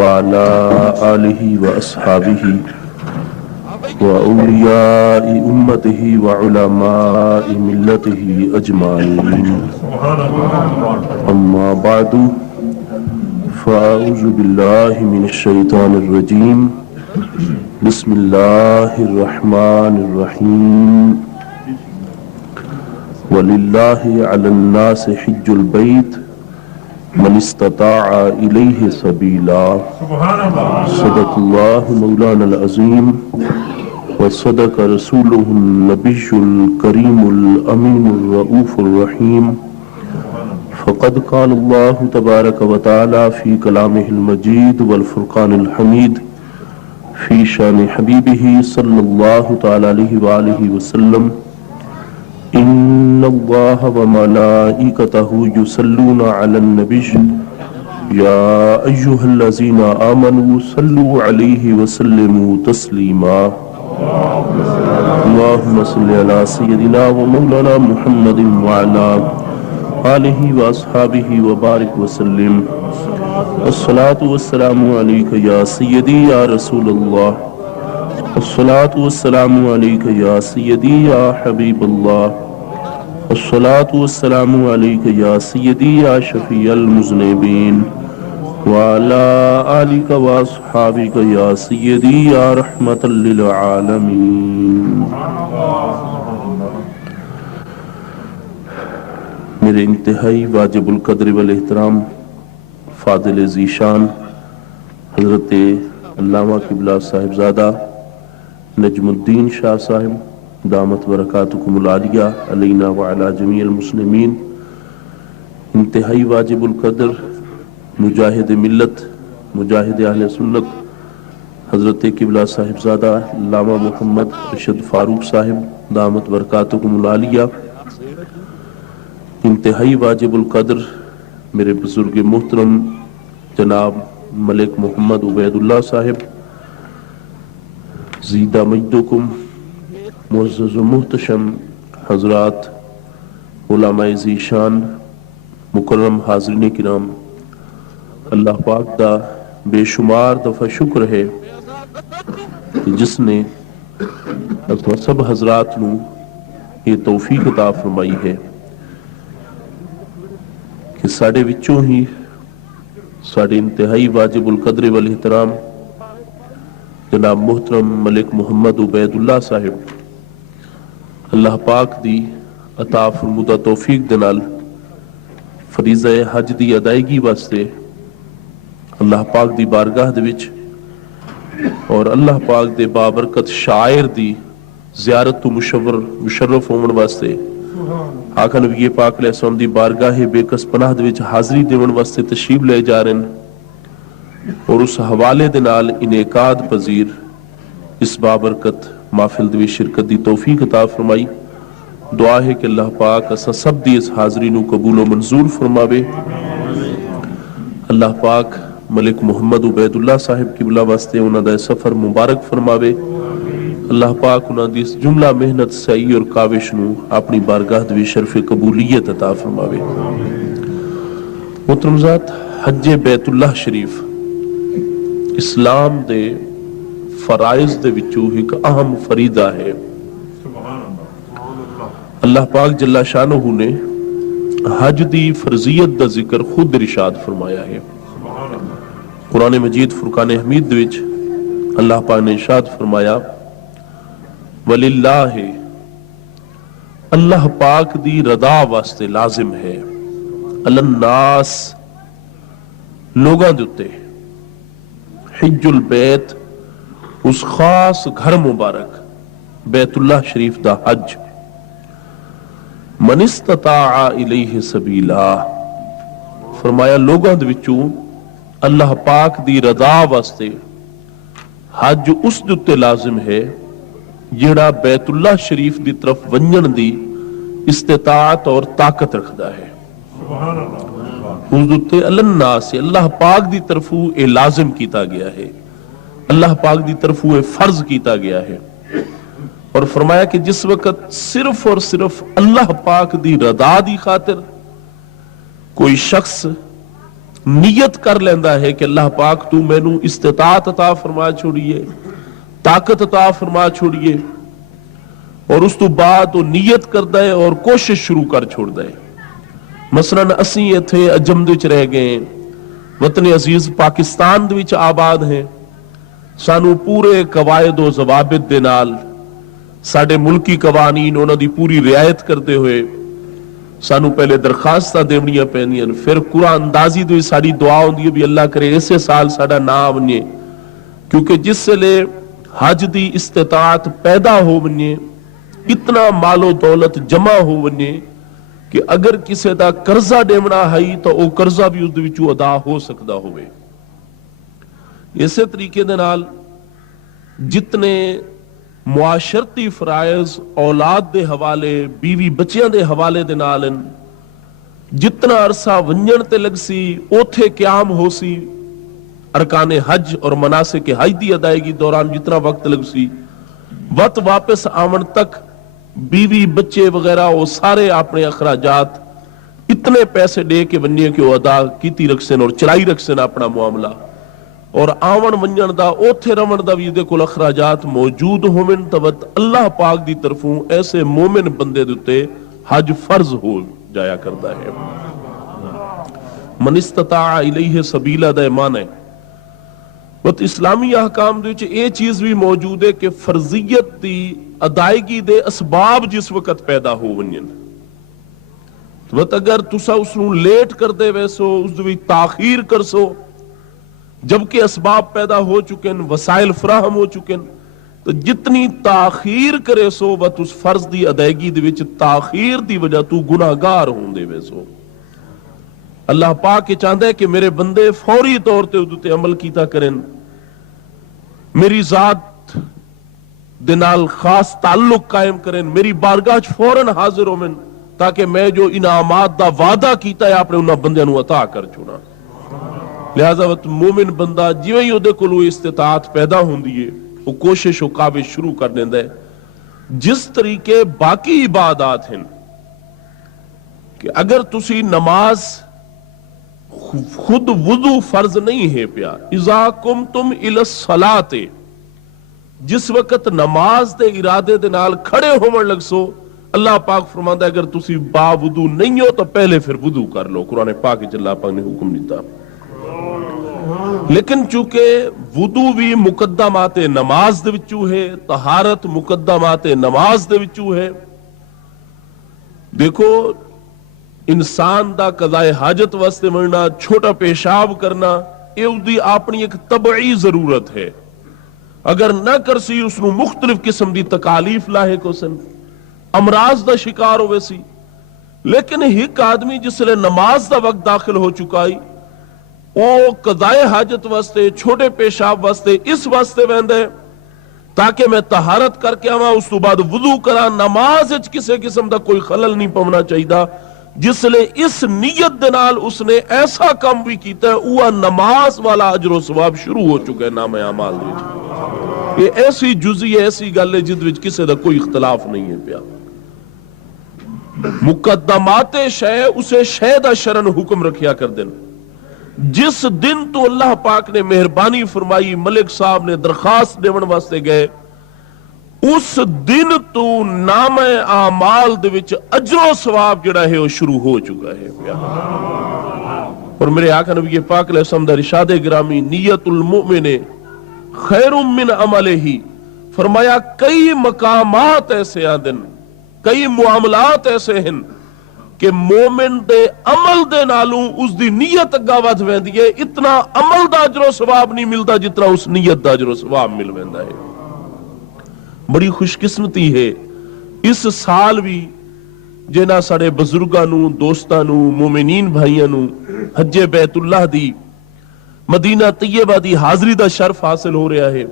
وعلى آله وأصحابه وأولياء أمته وعلماء ملته أجمعين. أما بعد فأعوذ بالله من الشيطان الرجيم. بسم الله الرحمن الرحيم. وَلِلَّهِ عَلَى النَّاسِ حِجُّ الْبَيْتِ مَنِ اسْتَطَاعَ إِلَيْهِ سَبِيلًا. صدق الله مولانا العظيم وصدق رسوله النبي الكريم الأمين الرؤوف الرحيم. فقد قال الله تبارك وتعالى في كلامه المجيد والفرقان الحميد في شان حبيبه صلى الله تعالى عليه وآله وسلم: إن الله وملائكته يصلون على النبي يا أيها الذين آمنوا صلوا عليه وسلموا تسليما. اللهم صل على سيدنا ومولانا محمد وعلى آله وأصحابه وبارك وسلم. الصلاة والسلام عليك يا سيدي يا رسول الله. الصلاة والسلام عليك يا سيدي يا حبيب الله. الصلاة والسلام عليك يا سيدي يا شفيع المذنبين وعلى آلك وأصحابك يا سيدي يا رحمة للعالمين. میرے انتہائی واجب القدر والاحترام فاضل ذیشان حضرت علامہ قبلہ صاحبزادہ نجم الدین شاہ صاحب دامت برکاتکم العالیہ علینا وعلی جمیع المسلمین، انتہائی واجب القدر مجاہد ملت مجاہد اہل سنت حضرت قبلہ صاحبزادہ علامہ محمد رشید فاروق صاحب دامت برکاتکم العالیہ، انتہائی واجب القدر میرے بزرگ محترم جناب ملک محمد عبید اللہ صاحب زیدہ مجدکم، معزز و محتشم حضرات علماء ذیشان مکرم حاضرین کرام، اللہ پاک دا بے شمار دفعہ شکر ہے جس نے سب حضرات نو یہ توفیق عطا فرمائی ہے کہ ساڑھے وچوں ہی ساڑھے انتہائی واجب القدر والاحترام جناب محترم ملک محمد عبید اللہ صاحب اللہ پاک دی عطا فرمودہ توفیق دے نال فریضہ حج دی ادائیگی واسطے اللہ پاک دی بارگاہ دے وچ اور اللہ پاک دے بابرکت شاعر دی زیارت تو مشرف ہومن واسطے آقا نبی پاک علیہ السلام دی بارگاہ بے کس پناہ دے وچ حاضری دیون واسطے تشریف لے جا رہے ہیں، اور اس حوالے دے نال انعقاد پذیر اس بابرکت محفل دے وچ شرکت دی توفیق عطا فرمائی. دعا ہے کہ اللہ پاک اساں سب دی اس حاضری نو قبول و منظور فرماوے. اللہ پاک ملک محمد عبید اللہ صاحب قبلہ واسطے انہاں دا سفر مبارک فرماوے. اللہ پاک انہاں دی اس جملہ محنت سعی اور کاوش نو اپنی بارگاہ دے شرف قبولیت عطا فرماوے. محترم ذات، حج بیت اللہ شریف اسلام دے فرائض دے وچوں ایک اہم فریضہ ہے. اللہ پاک جل شانہ نے حج دی فرضیت دا ذکر خود ارشاد فرمایا ہے. قرآن مجید فرقان حمید دے وچ اللہ پاک نے ارشاد فرمایا: وَلِلَّهِ اللہ پاک دی رضا واسطے لازم ہے عَلَى النَّاسِ لوگاں دے اُتے حج البیت اس خاص گھر مبارک بیت اللہ شریف دا حج من استطاع الیہ سبیلا. فرمایا لوگاں دے وچوں اللہ پاک دی رضا واسطے حج اس دے اُتے لازم ہے جڑا بیت اللہ شریف دی طرف ونجن دی استطاعت اور طاقت رکھدا ہے. اس دے اُتے الناس اللہ پاک دی طرفوں اے لازم کیتا گیا ہے، اللہ پاک دی طرفوں اے فرض کیتا گیا ہے. اور فرمایا کہ جس وقت صرف اور صرف اللہ پاک دی رضا دی خاطر کوئی شخص نیت کر لیندہ ہے کہ اللہ پاک تو مینوں استطاعت عطا فرما چھوڑیے، طاقت عطا فرما چھوڑیے، اور اس تو بعد وہ نیت کردہ ہے اور کوشش شروع کر چھوڑ دے۔ مثلا اسی ایتھے اجم وچ رہ گئے، وطن عزیز پاکستان وچ آباد ہیں، سانو پورے قواعد و ضوابط دے نال ساڈے ملکی قوانین انہاں دی پوری رعایت کرتے ہوئے سانو پہلے درخواستاں دیونیاں پیندیاں، پھر قرآن اندازی دی ساری دعا ہوندی ہے بھی اللہ کرے اسے سال ساڈا نام بنے، کیونکہ جس سے لے حج دی استطاعت پیدا ہو بنے، اتنا مال و دولت جمع ہو بنے کہ اگر کسی دا قرضہ دیونا ہے تو وہ قرضہ بھی اس دے وچوں ادا ہو سکتا ہوئے۔ اسی طریقے دے نال جتنے معاشرتی فرائض اولاد دے حوالے، بیوی بچیاں دے حوالے دے نال جتنا عرصہ ونجن تے لگ سی اوتھے قیام ہو سی، ارکان حج اور مناسک حج دی ادائیگی دوران جتنا وقت لگ سی، وقت واپس آمن تک بیوی بچے وغیرہ وہ سارے اپنے اخراجات اتنے پیسے دے کے ونجے کہ وہ ادا کیتی رکھسن اور چلائی رکھسن اپنا معاملہ، اور آون ونجن دا اوتھے رون دا بھی دے کول اخراجات موجود ہومن تو اللہ پاک دی طرفوں ایسے مومن بندے دے حج فرض ہو جایا کرتا ہے۔ من استطاع الیہ سبیلا دا ایمان ہے، بت اسلامی احکام دے اے چیز بھی موجود ہے کہ فرضیت دی ادائیگی دے اسباب جس وقت پیدا ہو ونجن، بت اگر تسا اس نو لیٹ کر دے ویسو اس دی تاخیر کر سو، جبکہ اسباب پیدا ہو چکن، وسائل فراہم ہو چکن، تو جتنی تاخیر کرے سو بت اس فرض دی ادائیگی دے وچ تاخیر دی وجہ تو گناہگار ہوں دے ویسو۔ اللہ پاک یہ چاہتا ہے کہ میرے بندے فوری طور تے ادھتے عمل کیتا کریں، میری ذات دے نال خاص تعلق قائم کریں، میری بارگاہ فوراً حاضر ہو من، تاکہ میں جو انعامات دا وعدہ کیتا ہے اپنے انہاں بندیاں نو عطا کر چھوڑا۔ لہذا مومن بندہ جویں ہی اودے کولوں استطاعت پیدا ہوندی ہے وہ کوشش و کاوش شروع کر دیندا ہے۔ جس طریقے باقی عبادات ہیں کہ اگر تسی نماز خود وضو فرض نہیں ہے پیا، اذا قمتم الی الصلاۃ، جس وقت نماز دے ارادے دے نال کھڑے ہومن لگ سو، اللہ پاک فرماندا ہے اگر تسی با وضو نہیں ہو تو پہلے پھر وضو کر لو، قرآن پاک وچ اللہ پاک نے حکم دیتا۔ لیکن چونکہ وضو بھی مقدمات نماز دے وچوں ہے، طہارت مقدمات نماز دے وچوں ہے، دیکھو انسان دا قضاء حاجت واسطے مرنا، چھوٹا پیشاب کرنا، یہ اس دی اپنی ایک طبعی ضرورت ہے، اگر نہ کرسی اس نو مختلف قسم دی تکالیف لاحق ہو سن، امراض دا شکار ہوئے سی۔ لیکن ایک آدمی جس لئے نماز دا وقت داخل ہو چکا ہی، وہ قضاء حاجت واسطے، چھوٹے پیشاب واسطے اس واسطے ویندہ ہے تاکہ میں طہارت کر کے آواں، اس تو بعد وضو کرا، نماز اچ کسے قسم دا کوئی خلل نہیں پونا چاہیے، جس لئے اس نیت دے نال اس نے ایسا کام بھی کیتا ہے، وہ نماز والا اجر و ثواب شروع ہو چکا ہے نام اعمال دے۔ یہ ایسی جزئی ایسی گل ہے جد وچ کسے دا کوئی اختلاف نہیں ہے پیا۔ مقدمات شے اسے شے دا شرن حکم رکھیا کر دین۔ جس دن تو اللہ پاک نے مہربانی فرمائی، ملک صاحب نے درخواست دیون واسطے گئے، اس دن تو نام اعمال دے وچ اجر و ثواب جڑا ہے وہ شروع ہو چکا ہے۔ اور میرے آقا نبی پاک علیہ السلام دا ارشاد گرامی، نیت المؤمن خیر من عملہ، فرمایا کئی مقامات ایسے آدن، کئی معاملات ایسے ہیں کہ مومن دے عمل دے نالوں اس دی نیت اگا ود ویندی ہے، اتنا عمل دا اجر و ثواب نہیں ملتا جتنا اس نیت دا اجر و ثواب مل ویندا ہے۔ بڑی خوش قسمتی ہے اس سال بھی جنہاں سارے بزرگاں نو، دوستاں نو، مومنین بھائیاں نو حج بیت اللہ دی مدینہ طیبہ دی حاضری دا شرف حاصل ہو رہا ہے۔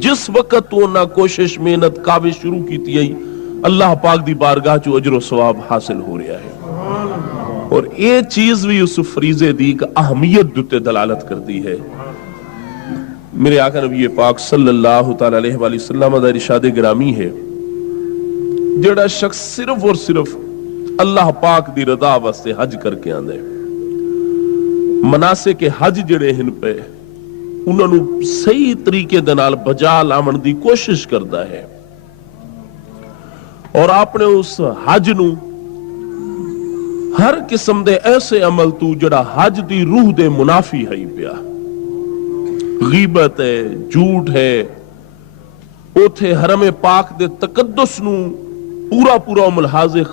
جس وقت تو انہاں کوشش محنت کاوش شروع کیتی ہے، اللہ پاک دی بارگاہ چو اجر و ثواب حاصل ہو رہا ہے۔ اور یہ چیز بھی اس فریضے دی ایک اہمیت دوتے دلالت کرتی ہے۔ میرے آقا نبی پاک صلی اللہ تعالی علیہ وآلہ وسلم دا ارشاد گرامی ہے، جڑا شخص صرف اور صرف اللہ پاک دی رضا واسطے حج کر کے آندے، ਮਨਾਸਿਕ ਹਜ ਜਿਹੜੇ ਹਨ ਪਏ ਉਹਨਾਂ ਨੂੰ ਸਹੀ ਤਰੀਕੇ ਦੇ ਨਾਲ ਬਜਾ ਲਾਉਣ ਦੀ ਕੋਸ਼ਿਸ਼ ਕਰਦਾ ਹੈ ਔਰ ਆਪਣੇ ਉਸ ਹਜ ਨੂੰ ਹਰ ਕਿਸਮ ਦੇ ਐਸੇ ਅਮਲ ਤੋਂ ਜਿਹੜਾ ਹਜ ਦੀ ਰੂਹ ਦੇ ਮੁਨਾਫੀ ਹੈ ਪਿਆ, ਗੀਬਤ ਹੈ, ਝੂਠ ਹੈ, ਉਥੇ ਹਰਮ ਪਾਕ ਦੇ ਤਕੱਦਸ ਨੂੰ ਪੂਰਾ ਮਲਹੂਜ਼ੇ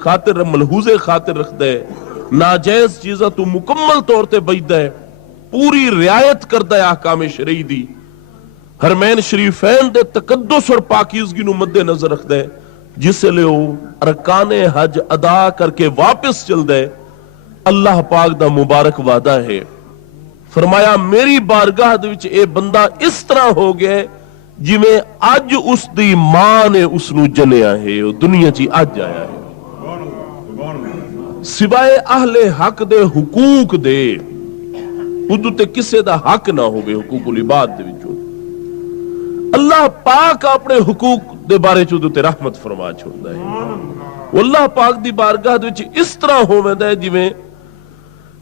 ਖਾਤਰ ਰੱਖਦਾ ਹੈ, ਨਾਜਾਇਜ਼ ਚੀਜ਼ਾਂ ਤੋਂ ਮੁਕੰਮਲ ਤੌਰ ਤੇ ਬਚਦਾ ਹੈ, ਪੂਰੀ ਰਿਆਇਤ ਕਰਦਾ ਹੈ ਅਹਕਾਮ ਸ਼ਰਈ ਦੀ, ਹਰਮੈਨ ਸ਼ਰੀਫੈਨ ਦੇ ਤਕੱਦਸ ਔਰ ਪਾਕੀਜ਼ਗੀ ਨੂੰ ਮੱਦੇ ਨਜ਼ਰ ਰੱਖਦਾ ਹੈ। ਜਿਸ ਲਈ ਉਹ ਅਰਕਾਨੇ ਹਜ ਅਦਾ ਕਰਕੇ ਵਾਪਸ ਚਲਦਾ ਹੈ, ਅੱਲਾਹ ਪਾਕ ਦਾ ਮੁਬਾਰਕ ਵਾਦਾ ਹੈ, ਫਰਮਾਇਆ ਮੇਰੀ ਬਾਰਗਾਹ ਦੇ ਵਿੱਚ ਇਹ ਬੰਦਾ ਇਸ ਤਰ੍ਹਾਂ ਹੋ ਗਿਆ ਜਿਵੇਂ ਅੱਜ ਉਸ ਦੀ ਮਾਂ ਨੇ ਉਸ ਨੂੰ ਜਨਿਆ ਹੈ, ਉਹ ਦੁਨੀਆ 'ਚ ਅੱਜ ਆਇਆ ਹੈ। ਸਿਵਾਏ ਅਹਲੇ ਹੱਕ ਦੇ ਹਕੂਕ ਦੇ ਉਦੋਂ ਤੇ ਕਿਸੇ ਦਾ ਹੱਕ ਨਾ ਹੋਵੇ ਹਕੂਕੁਲ ਇਬਾਦ ਦੇ ਵਿੱਚੋਂ, ਅੱਲਾਹ ਪਾਕ ਆਪਣੇ ਹਕੂਕ ਦੇ ਬਾਰੇ ਚ ਉਦੋਂ ਤੇ ਰਹਿਮਤ ਫਰਮਾ ਛੋੜਦਾ ਹੈ। ਅੱਲਾਹ ਪਾਕ ਦੀ ਬਾਰਗਾਹ ਦੇ ਵਿੱਚ ਇਸ ਤਰ੍ਹਾਂ ਹੋਵੇਂਦਾ ਹੈ ਜਿਵੇਂ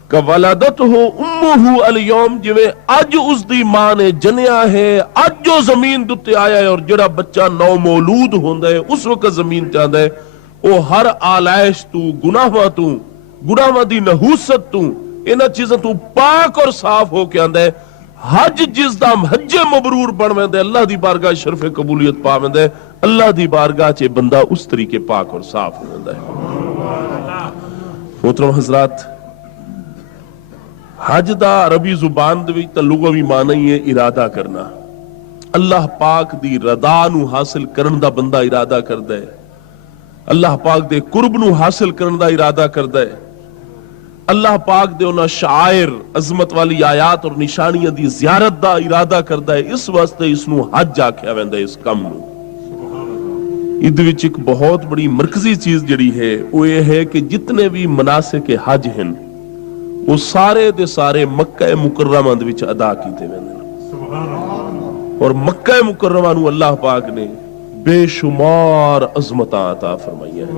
ਕਵਲਦਤਹੁ ਉਮੁਹੁ ਅਲ-ਯੌਮ, ਜਿਵੇਂ ਅੱਜ ਉਸ ਦੀ ਮਾਂ ਨੇ ਜਨਿਆ ਹੈ, ਅੱਜ ਉਹ ਜ਼ਮੀਨ ਦੇ ਉੱਤੇ ਆਇਆ ਹੈ। ਔਰ ਜਿਹੜਾ ਬੱਚਾ ਨੌ ਮੌਲੂਦ ਹੁੰਦਾ ਹੈ ਉਸ ਵਕਤ ਜ਼ਮੀਨ ਤੇ ਆਂਦਾ ਹੈ, ਉਹ ਹਰ ਆਲਾਇਸ਼ ਤੋਂ, ਗੁਨਾਹਾਂ ਦੀ ਨਹੂਸਤ ਤੋਂ, ਇਹਨਾਂ ਚੀਜ਼ਾਂ ਤੋਂ ਪਾਕ ਔਰ ਸਾਫ਼ ਹੋ ਕੇ ਆਂਦਾ ਹੈ। ਹਜ ਜਿਸ ਦਾ ਹജ്ਜੇ ਮਬਰੂਰ ਬਣ ਵੈਂਦਾ, ਅੱਲਾਹ ਦੀ ਬਾਰਗਾਹ ਸ਼ਰਫ ਕਬੂਲੀਅਤ ਪਾ ਵੈਂਦਾ, ਅੱਲਾਹ ਦੀ ਬਾਰਗਾਹ 'ਚ ਬੰਦਾ ਉਸ ਤਰੀਕੇ ਪਾਕ ਔਰ ਸਾਫ਼ ਹੋ ਜਾਂਦਾ ਹੈ। ਮੁਹਤਰਮ ਹਜ਼ਰਾਤ, ਹਜ ਦਾ ਅਰਬੀ ਜ਼ੁਬਾਨ ਦੇ ਵਿੱਚ ਤਾਂ ਲੁਗਵੀ ਮਾਨਾ ਹੀ ਹੈ ਇਰਾਦਾ ਕਰਨਾ। ਅੱਲਾਹ ਪਾਕ ਦੀ ਰਦਾ ਨੂੰ ਹਾਸਿਲ ਕਰਨ ਦਾ ਬੰਦਾ ਇਰਾਦਾ ਕਰਦਾ ਹੈ, ਅੱਲਾਹ ਪਾਕ ਦੇ ਕੁਰਬ ਨੂੰ ਹਾਸਿਲ ਕਰਨ ਦਾ ਇਰਾਦਾ ਕਰਦਾ ਹੈ, ਅੱਲਾਹ ਪਾਕ ਦੇ ਉਹਨਾਂ ਸ਼ਾਇਰ ਅਜ਼ਮਤ ਵਾਲੀ ਆਯਾਤ ਔਰ ਨਿਸ਼ਾਨੀਆਂ ਦੀ ਜ਼ਿਆਰਤ ਦਾ ਇਰਾਦਾ ਕਰਦਾ ਹੈ। ਇਸ ਵਾਸਤੇ ਇਸ ਨੂੰ ਹਜ ਆਖਿਆ ਜਾਂਦਾ ਇਸ ਕੰਮ ਨੂੰ। ਇਹਦੇ ਵਿੱਚ ਇੱਕ ਬਹੁਤ ਬੜੀ ਮਰਕਜ਼ੀ ਚੀਜ਼ ਜਿਹੜੀ ਹੈ ਉਹ ਇਹ ਹੈ ਕਿ ਜਿਤਨੇ ਵੀ ਮਨਾਸਿਕ ਹਜ ਹਨ ਉਹ ਸਾਰੇ ਦੇ ਸਾਰੇ ਮੱਕਾ ਮੁਕਰਰਮਾ ਦੇ ਵਿੱਚ ਅਦਾ ਕੀਤੇ ਜਾਂਦੇ ਨੇ। ਔਰ ਮੱਕਾ ਮੁਕਰਰਮਾ ਨੂੰ ਅੱਲਾਹ ਪਾਕ ਨੇ ਬੇਸ਼ੁਮਾਰ ਅਜ਼ਮਤਾਂ ਅਤਾ ਫਰਮਾਈਆਂ ਹਨ।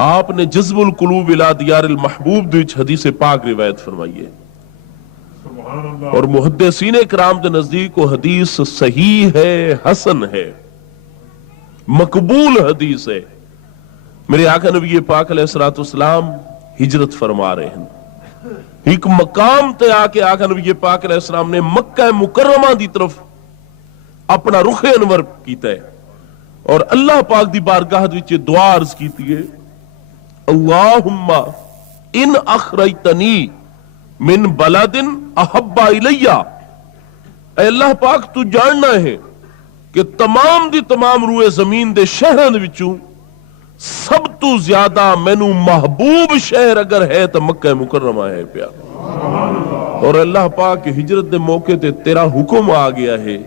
آپ نے جذب القلوب الی دیار المحبوب دی حدیث پاک روایت فرمائی ہے، اور محدثین کرام کے نزدیک وہ حدیث صحیح ہے، حسن ہے، مقبول حدیث ہے۔ میرے آقا نبی پاک علیہ الصلوۃ والسلام ہجرت فرما رہے ہیں، ایک مقام تے آ کے آقا نبی پاک علیہ السلام نے مکہ مکرمہ دی طرف اپنا رخ انور کیتا ہے، اور اللہ پاک دی بارگاہ وچ دعا عرض کیتی ہے، اللہم ان اخرجتنی من بلد احب الی، اے اللہ پاک تو جاننا ہے کہ تمام دی تمام روئے زمین دے شہراں وچوں سب تو زیادہ مینو محبوب شہر اگر ہے تو مکہ مکرمہ ہے پیا، اور اللہ پاک ہجرت دے موقع تے تیرا حکم آ گیا ہے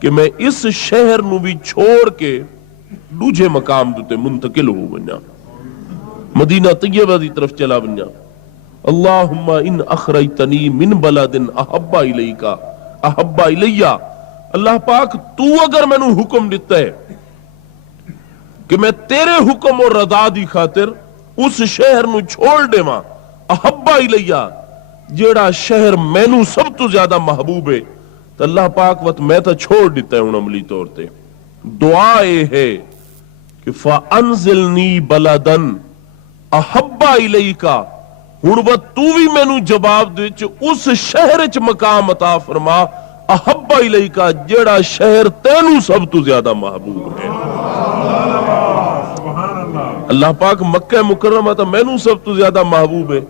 کہ میں اس شہر نو بھی چھوڑ کے دوجے مقام تے منتقل ہو بنیا، مدینہ طیبہ دی طرف چلا بنیا۔ اللہم ان اخرجتنی من بلد احب الیکا احب الی، اللہ پاک تو اگر میں نو حکم دیتا ہے کہ میں تیرے حکم اور رضا دی خاطر اس شہر نو چھوڑ دے ماں، احب الی جیڑا شہر میں نو سب تو زیادہ محبوب ہے، تو اللہ پاک وقت میں تو چھوڑ دیتا ہے ان عملی طور تے۔ دعا اے ہے کہ فَأَنزِلْنِي بَلَدًا احب الیکا، ہن وہ تو بھی مینوں جواب دے اس شہر چ مقام عطا فرما احب الیکا جیڑا شہر تینوں سب تو زیادہ محبوب ہے۔ اللہ پاک مکہ مکرمہ تو مینوں سب تو زیادہ محبوب ہے،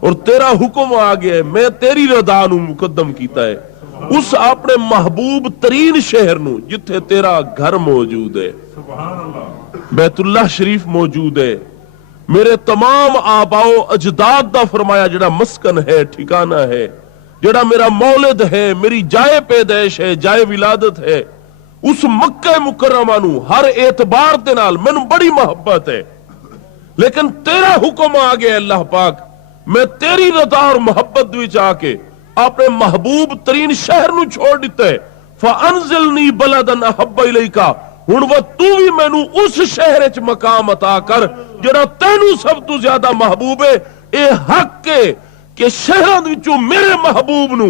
اور تیرا حکم آ گیا ہے، میں تیری رضا نو مقدم کیتا ہے اس اپنے محبوب ترین شہر نو جتھے تیرا گھر موجود ہے، بیت اللہ شریف موجود ہے، میرے تمام آباؤ اجداد دا فرمایا جڑا مسکن ہے، ٹھکانہ ہے، جڑا میرا مولد ہے، میری جائے پیدائش ہے، جائے ولادت ہے، اس مکہ مکرمہ نو ہر اعتبار دے نال مینوں بڑی محبت ہے، لیکن تیرا حکم آ گیا اللہ پاک، میں تیری رضا اور محبت وچ آ کے اپنے محبوب ترین شہر نو چھوڑ دیتا ہے، فَأَنزِلْنِي بَلَدًا أَحَبَّ إِلَيْكَ، ہن وہ تو بھی مینوں اس شہر وچ مقام عطا کر جڑا تینوں سب تو زیادہ محبوب ہے۔ اے حق ہے کہ شہراں وچوں میرے محبوب نو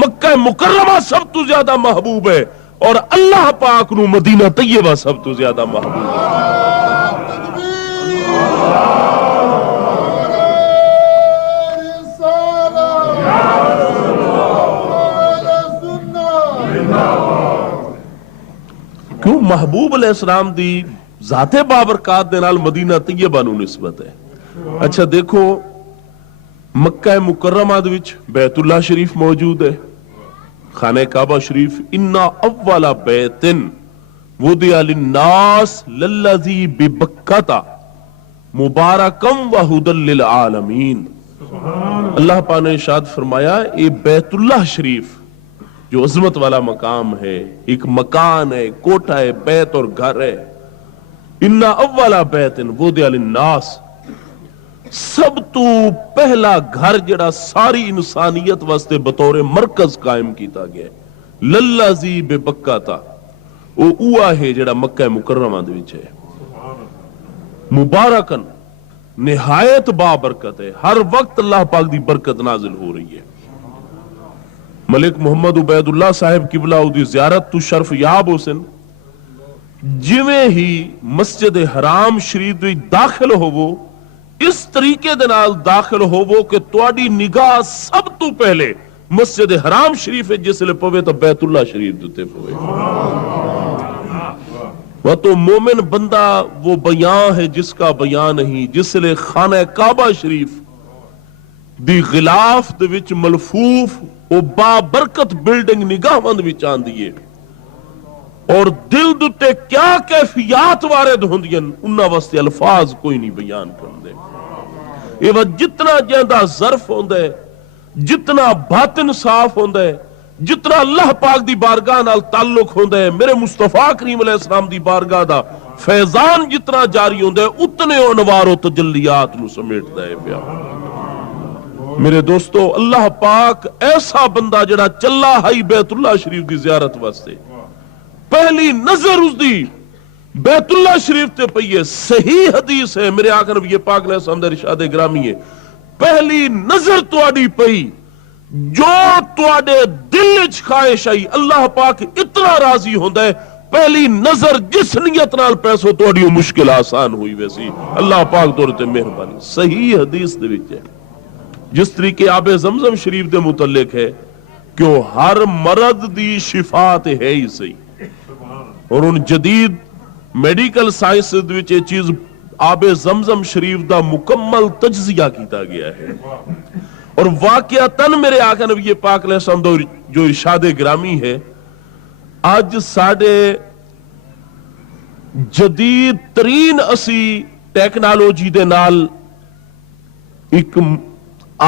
مکہ مکرمہ سب تو زیادہ محبوب ہے، اور اللہ پاک نو مدینہ طیبہ سب تو زیادہ محبوب ہے۔ کیوں محبوب علیہ السلام دی ذات بابرکات دے نال مدینہ طیبہ نو نسبت ہے۔ اچھا دیکھو، مکہ مکرمہ دے وچ بیت اللہ شریف موجود ہے، خانہ کعبہ شریف، انا اول بیت وضع للناس للذی ببکۃ مبارکا وہدی للعالمین۔ اللہ پاک نے ارشاد فرمایا، اے بیت اللہ شریف جو عظمت والا مقام ہے، ایک مکان ہے، کوٹھہ ہے، بیت اور گھر ہے، انا اول بیت وضع للناس، سب تو پہلا گھر جڑا ساری انسانیت واسطے بطور مرکز قائم کیتا گیا ہے، للذی ببکۃ، وہ اوہ ہے جڑا مکہ مکرمہ دے وچ ہے، مبارکن نہایت بابرکت ہے، ہر وقت اللہ پاک دی برکت نازل ہو رہی ہے۔ ملک محمد عبید اللہ صاحب قبلہ دی زیارت تو شرف یاب حسن جویں ہی مسجد حرام شریف وچ داخل ہوو، اس طریقے دے نال داخل ہوو کہ تواڈی نگاہ سب تو پہلے مسجد حرام شریف جس لے پوے تو بیت اللہ شریف دے پوے۔ وہ تو مومن بندہ وہ بیان ہے جس کا بیان نہیں، جس لے خانہ کعبہ شریف دی غلاف دے وچ ملفوف او بابرکت بلڈنگ نگاہ مند وچ آندی ہے، اور دل دتے کیا کیفیات وارد ہوندیاں انہاں واسطے الفاظ کوئی نہیں بیان کردے۔ یہ جتنا جیندہ ظرف ہوندا ہے، جتنا باطن صاف ہوندا ہے، جتنا اللہ پاک دی بارگاہ نال تعلق ہوندا ہے، میرے مصطفیٰ کریم علیہ السلام دی بارگاہ دا فیضان جتنا جاری ہوندا ہے، اتنے انوار و تجلیات نو سمیٹدا ہے پیا۔ میرے دوستو، اللہ پاک ایسا بندہ جڑا چلا ہائی بیت اللہ شریف دی زیارت واسطے، پہلی نظر اس دی بیت اللہ شریف تے پئی ہے، صحیح حدیث ہے، میرے آقا نبی پاک علیہ السلام دے ارشاد گرامی ہے، پہلی نظر تواڈی پئی جو تواڈے دل وچ خواہش آئی اللہ پاک اتنا راضی ہوندا ہے، پہلی نظر جس نیت نال پیسو تواڈی مشکل آسان ہوئی ویسی اللہ پاک تور تے مہربانی۔ صحیح حدیث دے وچ ہے، جس طریقے آب زمزم شریف دے متعلق ہے کہ وہ ہر مرض دی شفا تے ہے ہی صحیح، اور ان جدید میڈیکل سائنس دے وچ یہ چیز آب زمزم شریف دا مکمل تجزیہ کیتا گیا ہے، اور واقعتاً میرے آقا نبی پاک علیہ السلام جو ارشاد گرامی ہے، آج ساڑے جدید ترین اسی ٹیکنالوجی دے نال ایک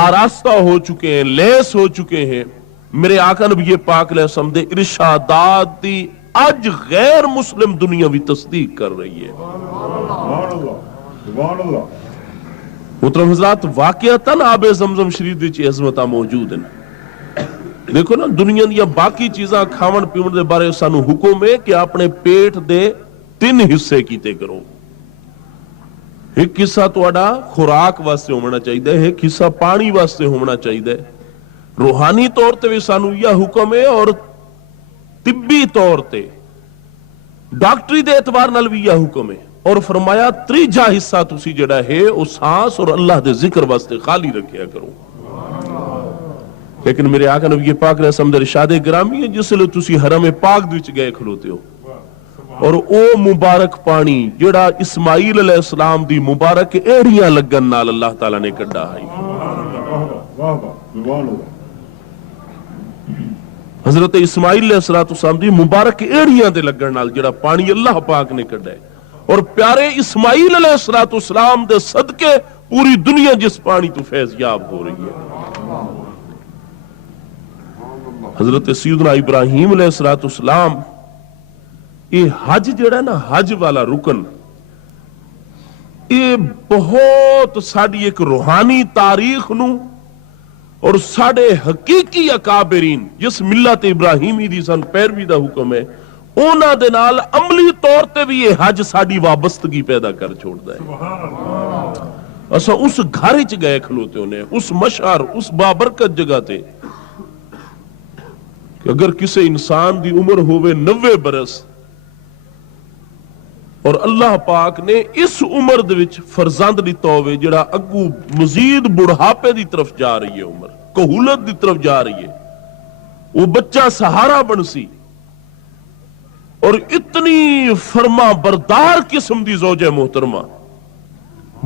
آراستہ ہو چکے ہیں، لیس ہو چکے ہیں، میرے آقا نبی پاک علیہ السلام دے ارشادات دی آج غیر مسلم دنیا بھی تصدیق کر رہی ہے۔ محترم حضرات، واقعتاً آب زمزم شریف دی چی عظمتاں موجود ہیں۔ دیکھو نا، دنیا دیا باقی چیزاں کھاون پیون دے بارے سانو حکم ہے کہ اپنے پیٹ دے 3 حصے کیتے کرو۔ ایک حصہ تواڈا خوراک واسطے ہونا چاہیے، ایک حصہ پانی واسطے ہونا چاہیے، روحانی طور تے بھی سانو یہ حکم ہے، اور طبی طور تے ڈاکٹری دے اعتبار نال بھی یہ حکم ہے، اور فرمایا تیجا حصہ تسی جڑا ہے وہ سانس اور اللہ دے ذکر واسطے خالی رکھیا کرو۔ لیکن میرے آقا نبی پاک علیہ السلام دے ارشاد گرامی ہے، جس لئے تسی حرم پاک وچ گئے کھلوتے ہو، اور او مبارک پانی جڑا اسماعیل علیہ السلام دی مبارک ایڑیاں لگن نال اللہ تعالیٰ نے کڈا ہے۔ حضرت اسماعیل علیہ السلام دی مبارک ایڑیاں دے لگن نال جڑا پانی اللہ پاک نے کڈا ہے، اور پیارے اسماعیل علیہ السلام دے صدقے پوری دنیا جس پانی تو فیض یاب ہو رہی ہے۔ حضرت سیدنا ابراہیم علیہ السلام یہ حج جڑا نا، حج والا رکن، یہ بہت ساڑی ایک روحانی تاریخ نو اور ساڑے حقیقی اکابرین جس ملت ابراہیمی دی سن پیروی دا حکم ہے، اونا دے نال عملی طور تے بھی یہ حج ساڑی وابستگی پیدا کر چھوڑ دا ہے۔ اسا اس گھر چ گئے کھلوتے ہونے، اس مشعر، اس بابرکت جگہ تے کہ اگر کسی انسان دی عمر ہوئے 90 برس اور اللہ پاک نے اس عمر دے وچ فرزند لیتا ہوئے جڑا اگو مزید بڑھاپے دی طرف جا رہی ہے، عمر کہولت دی طرف جا رہی ہے، وہ بچہ سہارا بن سی، اور اتنی فرما بردار قسم دی زوجہ محترمہ،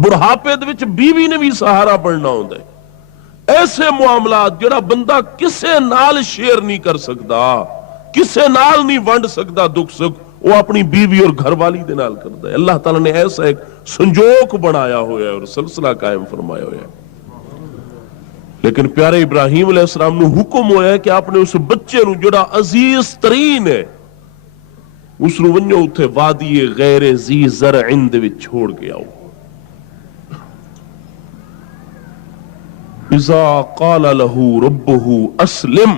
بڑھاپے دے وچ بیوی نے بھی سہارا بننا ہوندا ہے۔ ایسے معاملات جڑا بندہ کسے نال شیئر نہیں کر سکتا، کسے نال نہیں ونڈ سکتا دکھ سکھ، وہ اپنی بیوی اور گھر والی دے نال کرتا ہے۔ اللہ تعالیٰ نے ایسا ایک سنجوک بنایا ہوا ہے اور سلسلہ قائم فرمایا ہوا ہے۔ لیکن پیارے ابراہیم علیہ السلام نے حکم ہوا ہے کہ آپ نے اس بچے نو جڑا عزیز ترین ہے اس نو ونجو اتھے وادی غیر ذی زرع دے وچ چھوڑ کے آؤ۔ اذا قال له ربه اسلم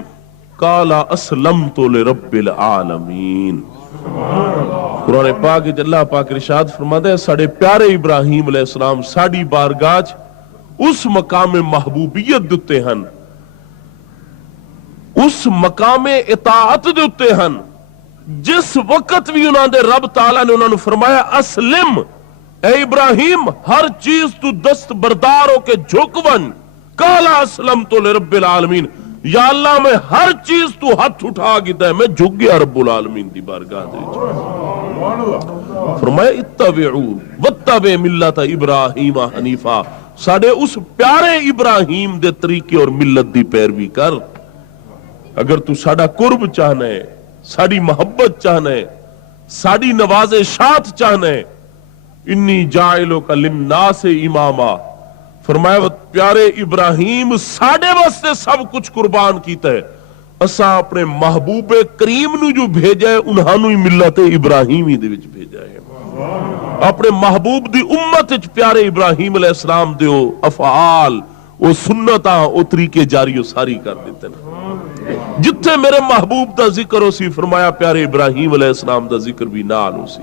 قال اسلمت لرب العالمین۔ قرآن پاک اللہ پاک ارشاد فرماتا ہے ساڑے پیارے ابراہیم علیہ السلام ساڑی بارگاہ اس مقام محبوبیت دیتے ہیں، اس مقام اطاعت دیتے ہیں جس وقت بھی انہوں نے رب تعالیٰ نے انہوں نے فرمایا اسلم، اے ابراہیم ہر چیز تو دست بردار ہو کے جھک ون، قال اسلمت لرب العالمین، یا اللہ میں ہر چیز تو ہاتھ اٹھا گیا ہے، میں جھک گیا رب العالمین دی بارگاہ دے۔ فرمایا اتبعو واتبع ملت ابراہیم حنیفہ، ساڑے اس پیارے ابراہیم دے طریقے اور ملت دی پیروی کر۔ اگر تو ساڑا قرب چاہنا ہے، ساڑی محبت چاہنا ہے، ساڑی نوازشات چاہنا ہے، انی جائلک للناس اماما، فرمایا پیارے ابراہیم ساڑے واسطے سب کچھ قربان کیتا ہے، اسا اپنے محبوب کریم نو جو بھیجا ہے انہوں ہی ملت ابراہیمی دے وچ بھیجا ہے۔ اپنے محبوب دی امت وچ پیارے ابراہیم علیہ السلام دے او افعال، او سنتاں، او طریقے جاری ساری کر دیتے ہیں۔ جتھے میرے محبوب دا ذکر ہو سی، فرمایا پیارے ابراہیم علیہ السلام دا ذکر بھی نال ہو سی۔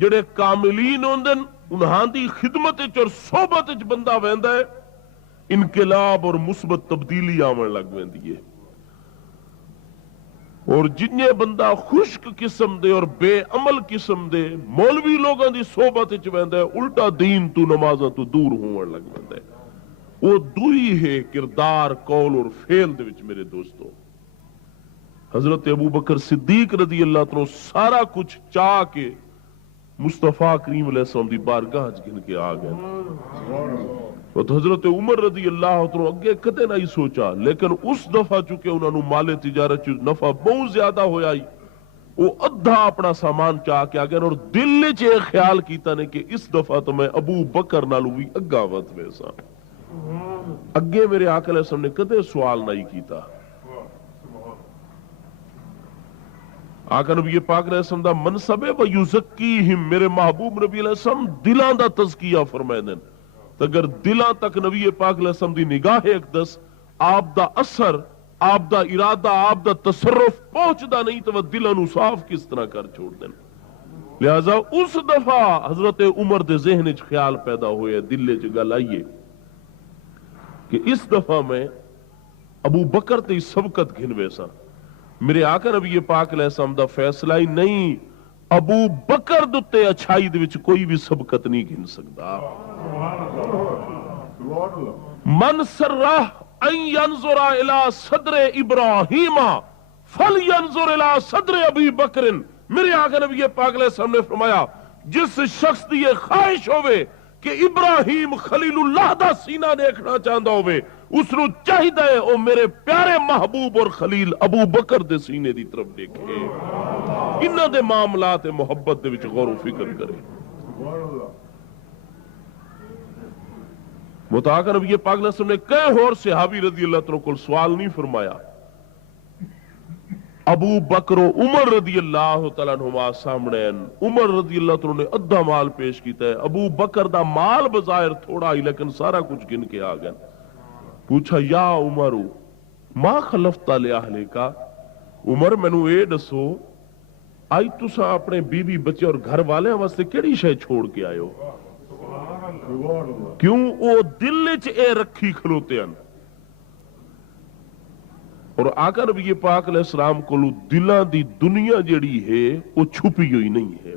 جڑے کاملین ہوندن انہاں دی خدمت وچ اور صحبت وچ بندہ ویندا ہے انقلاب اور مثبت تبدیلی آون لگ ویندی ہے. اور جنہیں بندہ خشک قسم دے اور بے عمل قسم دے مولوی لوگوں دی صحبت وچ ویندا ہے الٹا دین تو نمازاں تو دور ہون لگ ویندا ہے. وہ دوئی ہے کردار قول اور فعل دے وچ میرے دوستو. حضرت ابو بکر صدیق رضی اللہ عنہ سارا کچھ چاہ کے مصطفیٰ کریم علیہ السلام دی بارگاہ گن کے آ گئے. تو حضرت عمر رضی اللہ عنہ اگے کدے نہیں سوچا، لیکن اس دفعہ چونکہ انہوں نے مال تجارت نفع بہت زیادہ ہویا ہی وہ ادھا اپنا سامان چاہ کے آ گئے اور دل چ یہ خیال کیتا نے کہ اس دفعہ تو میں ابو بکر نالوں بھی اگا وت ویسا. اگے میرے آقا علیہ السلام نے کدے سوال نہیں کیتا. آقا نبی پاک علیہ السلام دا منصب ہے وَيُزَكِّيهِمْ، میرے محبوب نبی علیہ السلام دلان دا تزکیہ فرمائے دیں. تو اگر دلان تک نبی پاک علیہ السلام دی نگاہ اقدس آپ دا اثر، آپ دا ارادہ، آپ دا تصرف پہنچدا نہیں تو وہ دلان نو صاف کس طرح کر چھوڑ دیں. لہذا اس دفعہ حضرت عمر دے ذہن وچ خیال پیدا ہوئے، دل وچ گل آئیے کہ اس دفعہ میں ابو بکر تے سبقت گھنوے سا. میرے آقا نبی پاک علیہ السلام دا فیصلہ ہی نہیں ابو بکر دتے اچھائی دے وچ کوئی بھی سبقت نہیں گھن سکتا. من سرہ ان ینظر الى صدر ابراہیم فلینظر الى صدر ابی بکر. میرے آقا نبی پاک علیہ السلام نے فرمایا جس شخص دی یہ خواہش ہوئے کہ ابراہیم خلیل اللہ دا سینہ دیکھنا چاہتا ہوئے اس نو چاہیے او میرے پیارے محبوب اور خلیل ابو بکر دے سینے دی طرف دیکھے، انہاں دے معاملات محبت دے وچ غور و فکر کرے. متعاقا نبی پاک علیہ السلام نے کئی اور صحابی رضی اللہ عنہ کو سوال نہیں فرمایا. ابو بکر و عمر رضی اللہ تعالیٰ عنہما سامنے ہیں. عمر رضی اللہ عنہ نے ادھا مال پیش کیتا ہے. ابو بکر دا مال بظاہر تھوڑا ہی لیکن سارا کچھ گن کے آ گئے. پوچھا یا عمر ما خلفت لأہلے کا، عمر مینوں اے دسو آئی تساں اپنے بیوی بچے اور گھر والے واسطے کیڑی شے چھوڑ کے آئے ہو؟ کیوں او دل وچ اے رکھی کھلوتے ہیں. اور آقا نبی پاک علیہ السلام کو دلان دی دنیا جڑی ہے وہ چھپی ہوئی نہیں ہے.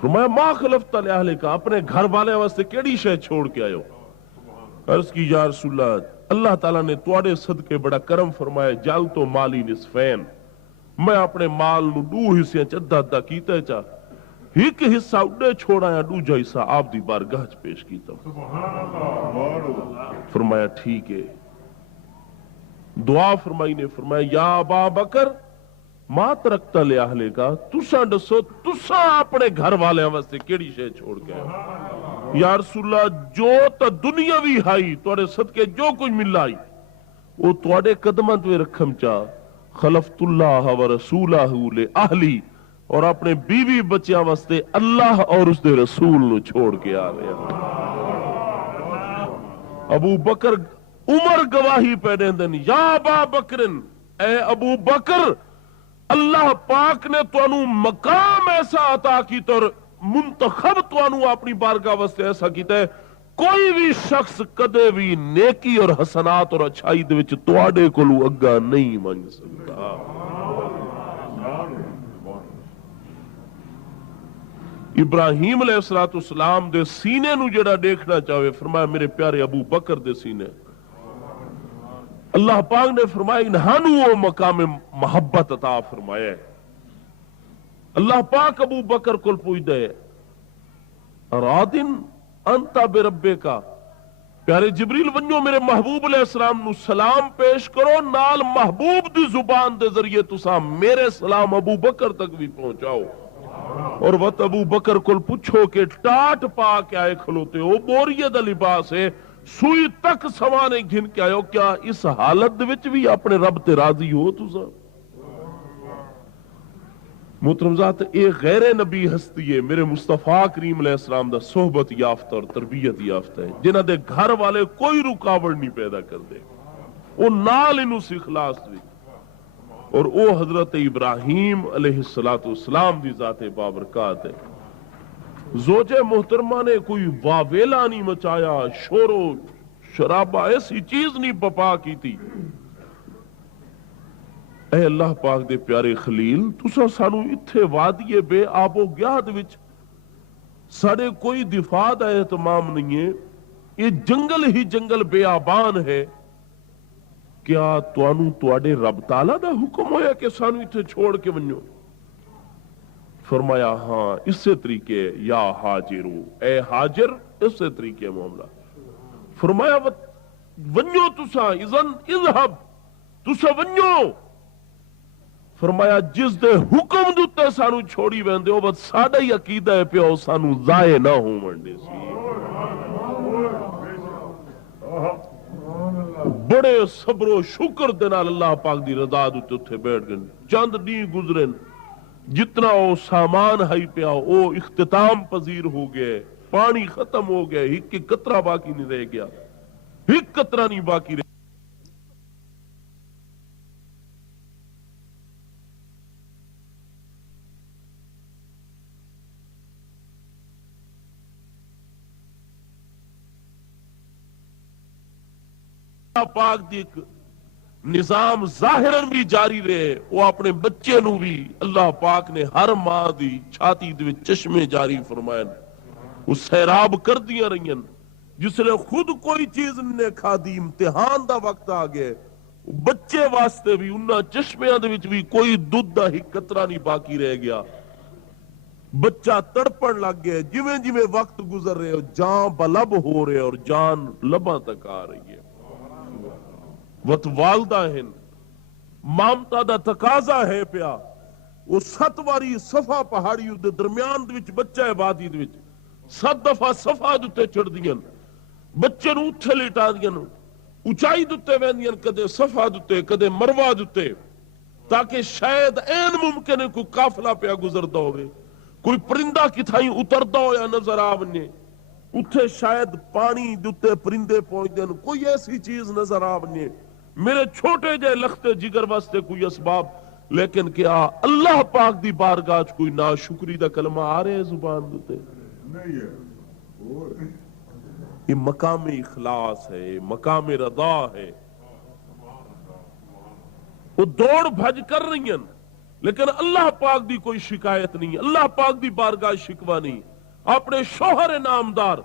فرمایا ما خلفت لأہلے کا، اپنے گھر والے واسطے کیڑی شے چھوڑ کے آئے ہو؟ عرض کی یا رسول اللہ تعالیٰ نے تواڈے صدقے بڑا کرم فرمایا جل تو مالی نصفین، میں اپنے مال نو دو حصے چدہ دا کیتا ہے چاہ ایک حصہ اڈے چھوڑا یا دوجا حصہ آپ دی بارگاہ چ پیش کیتا. فرمایا ٹھیک ہے. دعا فرمائی نے فرمایا یا ابا بکر ما ترکتا لأہلے کا، تساں دسو تساں اپنے گھر والے واسطے کیڑی شے چھوڑ کے آئے؟ یا رسول اللہ جو تا دنیاوی ہائی تواڈے صدقے جو کچھ ملا آئی وہ تواڈے قدماں تے رکھم چا خلفت اللہ و رسولہ لأہلی، اور اپنے بیوی بچیاں واسطے اللہ اور اس دے رسول نو چھوڑ کے آ گیا. ابو بکر عمر گواہی پہ دین یا ابا بکرن، اے ابو بکر اللہ پاک نے تانوں مقام ایسا عطا کیتا اور منتخب تانوں اپنی بارگاہ واسطے ایسا کیتا ہے کوئی بھی شخص کدے بھی نیکی اور حسنات اور اچھائی دے وچ تواڈے کولوں اگا نہیں منگ سکتا. ابراہیم علیہ السلام دے سینے نو جڑا دیکھنا چاہے فرمایا میرے پیارے ابو بکر دے سینے. اللہ پاک نے فرمایا انہانو وہ مقام محبت عطا فرمایا ہے. اللہ پاک ابو بکر کل پوچھ دے رادن انتا بے ربے کا، پیارے جبریل ونجو میرے محبوب علیہ السلام نو سلام پیش کرو نال محبوب دی زبان دے ذریعے تساں میرے سلام ابو بکر تک بھی پہنچاؤ. اور وقت ابو بکر کل پوچھو کہ ٹاٹ پا کے آئے کھلوتے ہو، بوریے دا لباس ہے، سوئی تک سوانے گھن کے آئے ہو، کیا اس حالت وچ بھی اپنے رب تے راضی ہو تساں؟ محترم ذات ایک غیر نبی ہستی ہے میرے مصطفیٰ کریم علیہ السلام دا صحبت یافتہ اور تربیت یافتہ ہے جنہ دے گھر والے کوئی رکاوٹ نہیں پیدا کر دے، وہ نال انہوں سے اخلاص بھی اور او حضرت ابراہیم علیہ السلام دی ذات بابرکات ہے. زوج محترمہ نے کوئی واویلا نہیں مچایا، شور و شرابہ ایسی چیز نہیں بپا کی تھی. اے اللہ پاک دے پیارے خلیل، تسا سانو اتھے وادی بے آب و گیاد وچ ساڑے کوئی دفاع دا اہتمام نہیں ہے، یہ جنگل ہی جنگل بے آبان ہے. کیا توانو تواڈے رب تعالیٰ دا حکم ہویا کہ سانو اتھے چھوڑ کے ونجو؟ فرمایا ہاں اسے طریقے یا حاجرو، اے حاجر اسے طریقے معاملہ. فرمایا ونجو تسا، اذن اذهب تسا ونجو. فرمایا جس دے حکم دوتے سانو چھوڑی ویندے ہو بس ساڑا ہی عقیدہ ہے پیو سانو ضائع نہ ہوں منڈے سی. بڑے صبر و شکر دنال اللہ پاک دی رضا دوتے اتھے بیٹھ گئے. چند نہیں گزرن جتنا او سامان ہائی پیا او اختتام پذیر ہو گئے، پانی ختم ہو گئے، ایک قطرہ باقی نہیں رہ گیا، ایک قطرہ نہیں باقی رہ گیا. پاک دی ایک نظام ظاہرن بھی جاری رہے، وہ اپنے بچے نو بھی اللہ پاک نے ہر ماں دی چھاتی دے چشمے جاری فرمائن، وہ سیراب کر دیا رہین. جس نے خود کوئی چیز نے کھا دی، امتحان دا وقت آ گئے، بچے واسطے بھی انہاں چشمیاں دے وچ بھی کوئی دودھ دا ہی قطرہ نہیں باقی رہ گیا. بچہ تڑپن لگ گئے. جویں جویں وقت گزر رہے جان بلب ہو رہے اور جان لباں تک آ رہی ہے. وت والدہ ہن مامتا دا تقاضا ہے پیا. وہ 7 واری صفا پہاڑی دے درمیان دے وچ بچہ ہے وادی دے وچ 7 دفعہ صفا دے چڑھ دیاں، بچے نو اتھے لٹا دیاں، اونچائی دے ویندیاں، کدے صفا دے کدے مروہ دے، تاکہ شاید این ممکن ہے کوئی قافلہ پیا گزردا ہوئے، کوئی پرندہ کتھائی اتردا ہویا نظر آونے، اتھے شاید پانی دے پرندے پہنچ دیں، کوئی ایسی چیز نظر آونے. میرے چھوٹے جے لخت جگر واسطے کوئی اسباب، لیکن کیا اللہ پاک دی بارگاہ کوئی ناشکری دا کلمہ آ رہے زبان دوتے؟ یہ مقام اخلاص ہے، مقام رضا ہے. وہ دوڑ بھج کر رہی ہیں لیکن اللہ پاک دی کوئی شکایت نہیں، اللہ پاک دی بارگاہ شکوہ نہیں. اپنے شوہر نامدار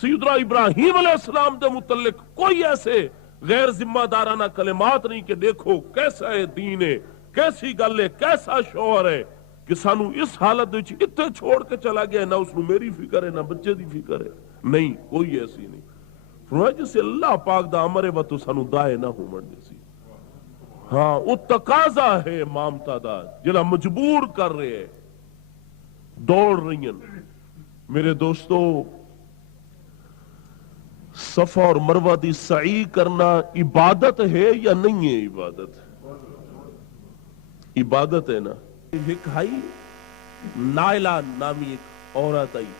سیدنا ابراہیم علیہ السلام دے متعلق کوئی ایسے غیر ذمہ دارانہ کلمات نہیں کہ دیکھو کیسا ہے دین ہے، کیسی گل ہے، کیسا شوہر ہے کہ سانو اس حالت وچ اتنے چھوڑ کے چلا گیا، نہ اس نو میری فکر ہے نہ بچے دی فکر ہے. نہیں، کوئی ایسی نہیں. فرمایا جسے اللہ پاک دا امر ہے وہ تو سانو دائے نہ ہو منڈے سی. ہاں وہ تقاضا ہے مامتا دا جڑا مجبور کر رہے ہیں، دوڑ رہی ہیں. میرے دوستو، صفا اور مروہ دی سعی کرنا عبادت ہے یا نہیں ہے؟ عبادت عبادت ہے نا. ایک ہائی نائلہ نامی ایک عورت آئی،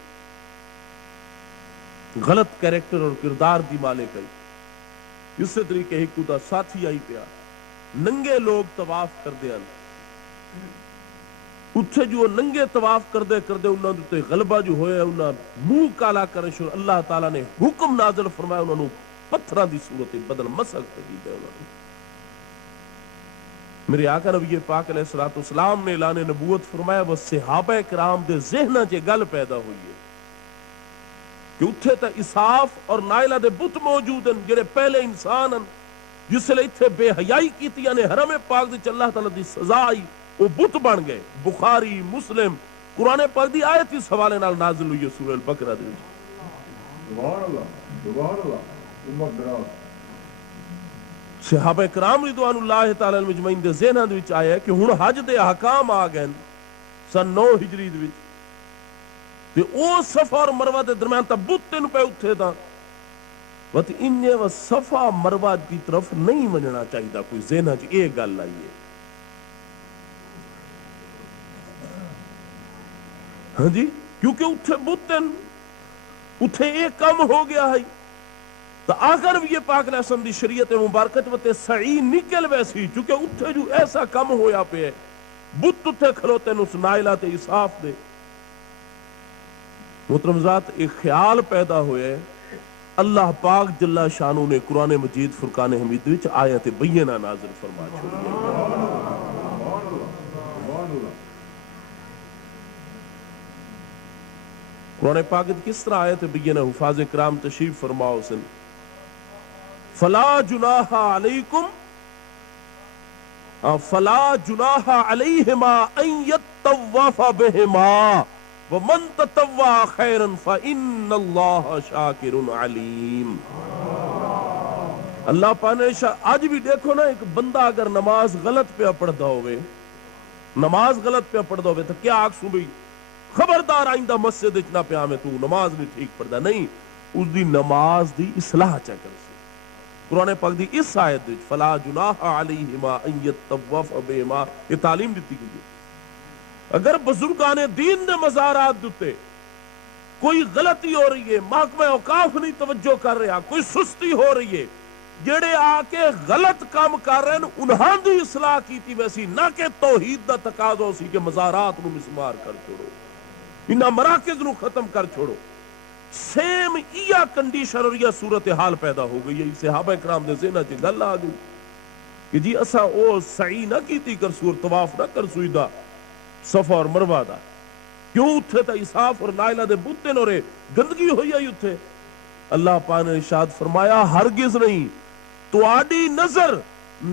غلط کریکٹر اور کردار دی مالک آئی. اس سے طریقے ایک دا ساتھی آئی پیا، ننگے لوگ طواف کر دیا، اتھے جو ننگے طواف کردے کردے انہوں نے غلبہ جو ہوئے انہوں منہ کالا کرنے شروع. اللہ تعالیٰ نے حکم نازل فرمایا انہوں نے پتھران دی صورت بدل مسخ کر دی دے. میرے آقا نبی پاک علیہ السلام نے اعلان نبوت فرمایا، وہ صحابہ کرام دے ذہنہ چے گل پیدا ہوئی ہے کہ اتھے تا اساف اور نائلہ دے بت موجود ہیں جنہیں پہلے انسان ہیں، جس لئے اتھے بے حیائی کیتی یعنی حرم پاک دے چل اللہ تعالیٰ دی سزا آئی، وہ بت بن گئے. بخاری مسلم قرآن پاک دی آیت اس حوالے نال نازل ہوئی ہے سورہ البقرہ دے. سبحان اللہ سبحان اللہ امت دراز. صحابہ کرام رضوان اللہ تعالی علیہم اجمعین دے ذہناں دے وچ آیا کہ ہن حج دے احکام آ گئے سن 9 ہجری دے وچ، تے او صفا اور مروہ دے درمیان تا بت تین پہ اتھے تا وت انہیں و صفا مروہ کی طرف نہیں ونجنا چاہیے. کوئی ذہناں چ اے گل آئی ہے. ہاں جی، کیونکہ اتھے بتن اتھے ایک کم ہو گیا ہے. تو آخر بھی یہ پاک علیہ السلام دی شریعت مبارکت وتے سعی نکل ویسی چونکہ اتھے جو ایسا کم ہویا پہ ہے بت اتھے کھلوتے نس نائلہ تے اصاف دے محترم ذات ایک خیال پیدا ہوئے اللہ پاک جل شانو نے قرآن مجید فرقان حمید وچ آیت بینہ نازل فرما چھوڑی قرآن پاک کس طرح آیت بینہ حفاظ کرام تشریف فرماؤ سن فلا جناح علیکم فلا جناح علیہما ان یطوف بہما ومن تطوع خیرا فإن اللہ شاکر علیم. اللہ پانے آج بھی دیکھو نا ایک بندہ اگر نماز غلط پہ پڑھتا ہوئے تو کیا آکسوں بھئی خبردار آئندہ مسجد اچنا پہ آمیں تو نماز نہیں ٹھیک پڑھتا نہیں اس دی نماز دی اصلاح چاکر سے قرآن پاک دی اس آیت دی فلا جناح علیہما ان یطوف بہما یہ تعلیم دیتی گئی. اگر بزرگان دین نے مزارات دیتے کوئی غلطی ہو رہی ہے محکمہ اوقاف نہیں توجہ کر رہا کوئی سستی ہو رہی ہے جڑے آ کے غلط کام کر رہے ہیں انہاں دی اصلاح کیتی ویسی نہ کہ توحید دا تقاضا سی کہ مزارات نو مسمار کر چھوڑو انہاں مراکز نو ختم کر چھوڑو. سیم ایا کنڈیشن اور یہ صورتحال پیدا ہو گئی ہے. صحابہ کرام دے ذہن وچ گل آ گئی کہ جی اساں او سعی نہ کیتی کر سور طواف نہ کر سویدا صفا اور مروہ دا کیوں اتھے تا اصاف اور نائلہ دے بوتے نورے گندگی ہوئی آئی اتھے. اللہ پاک نے ارشاد فرمایا ہرگز نہیں تو آڈی نظر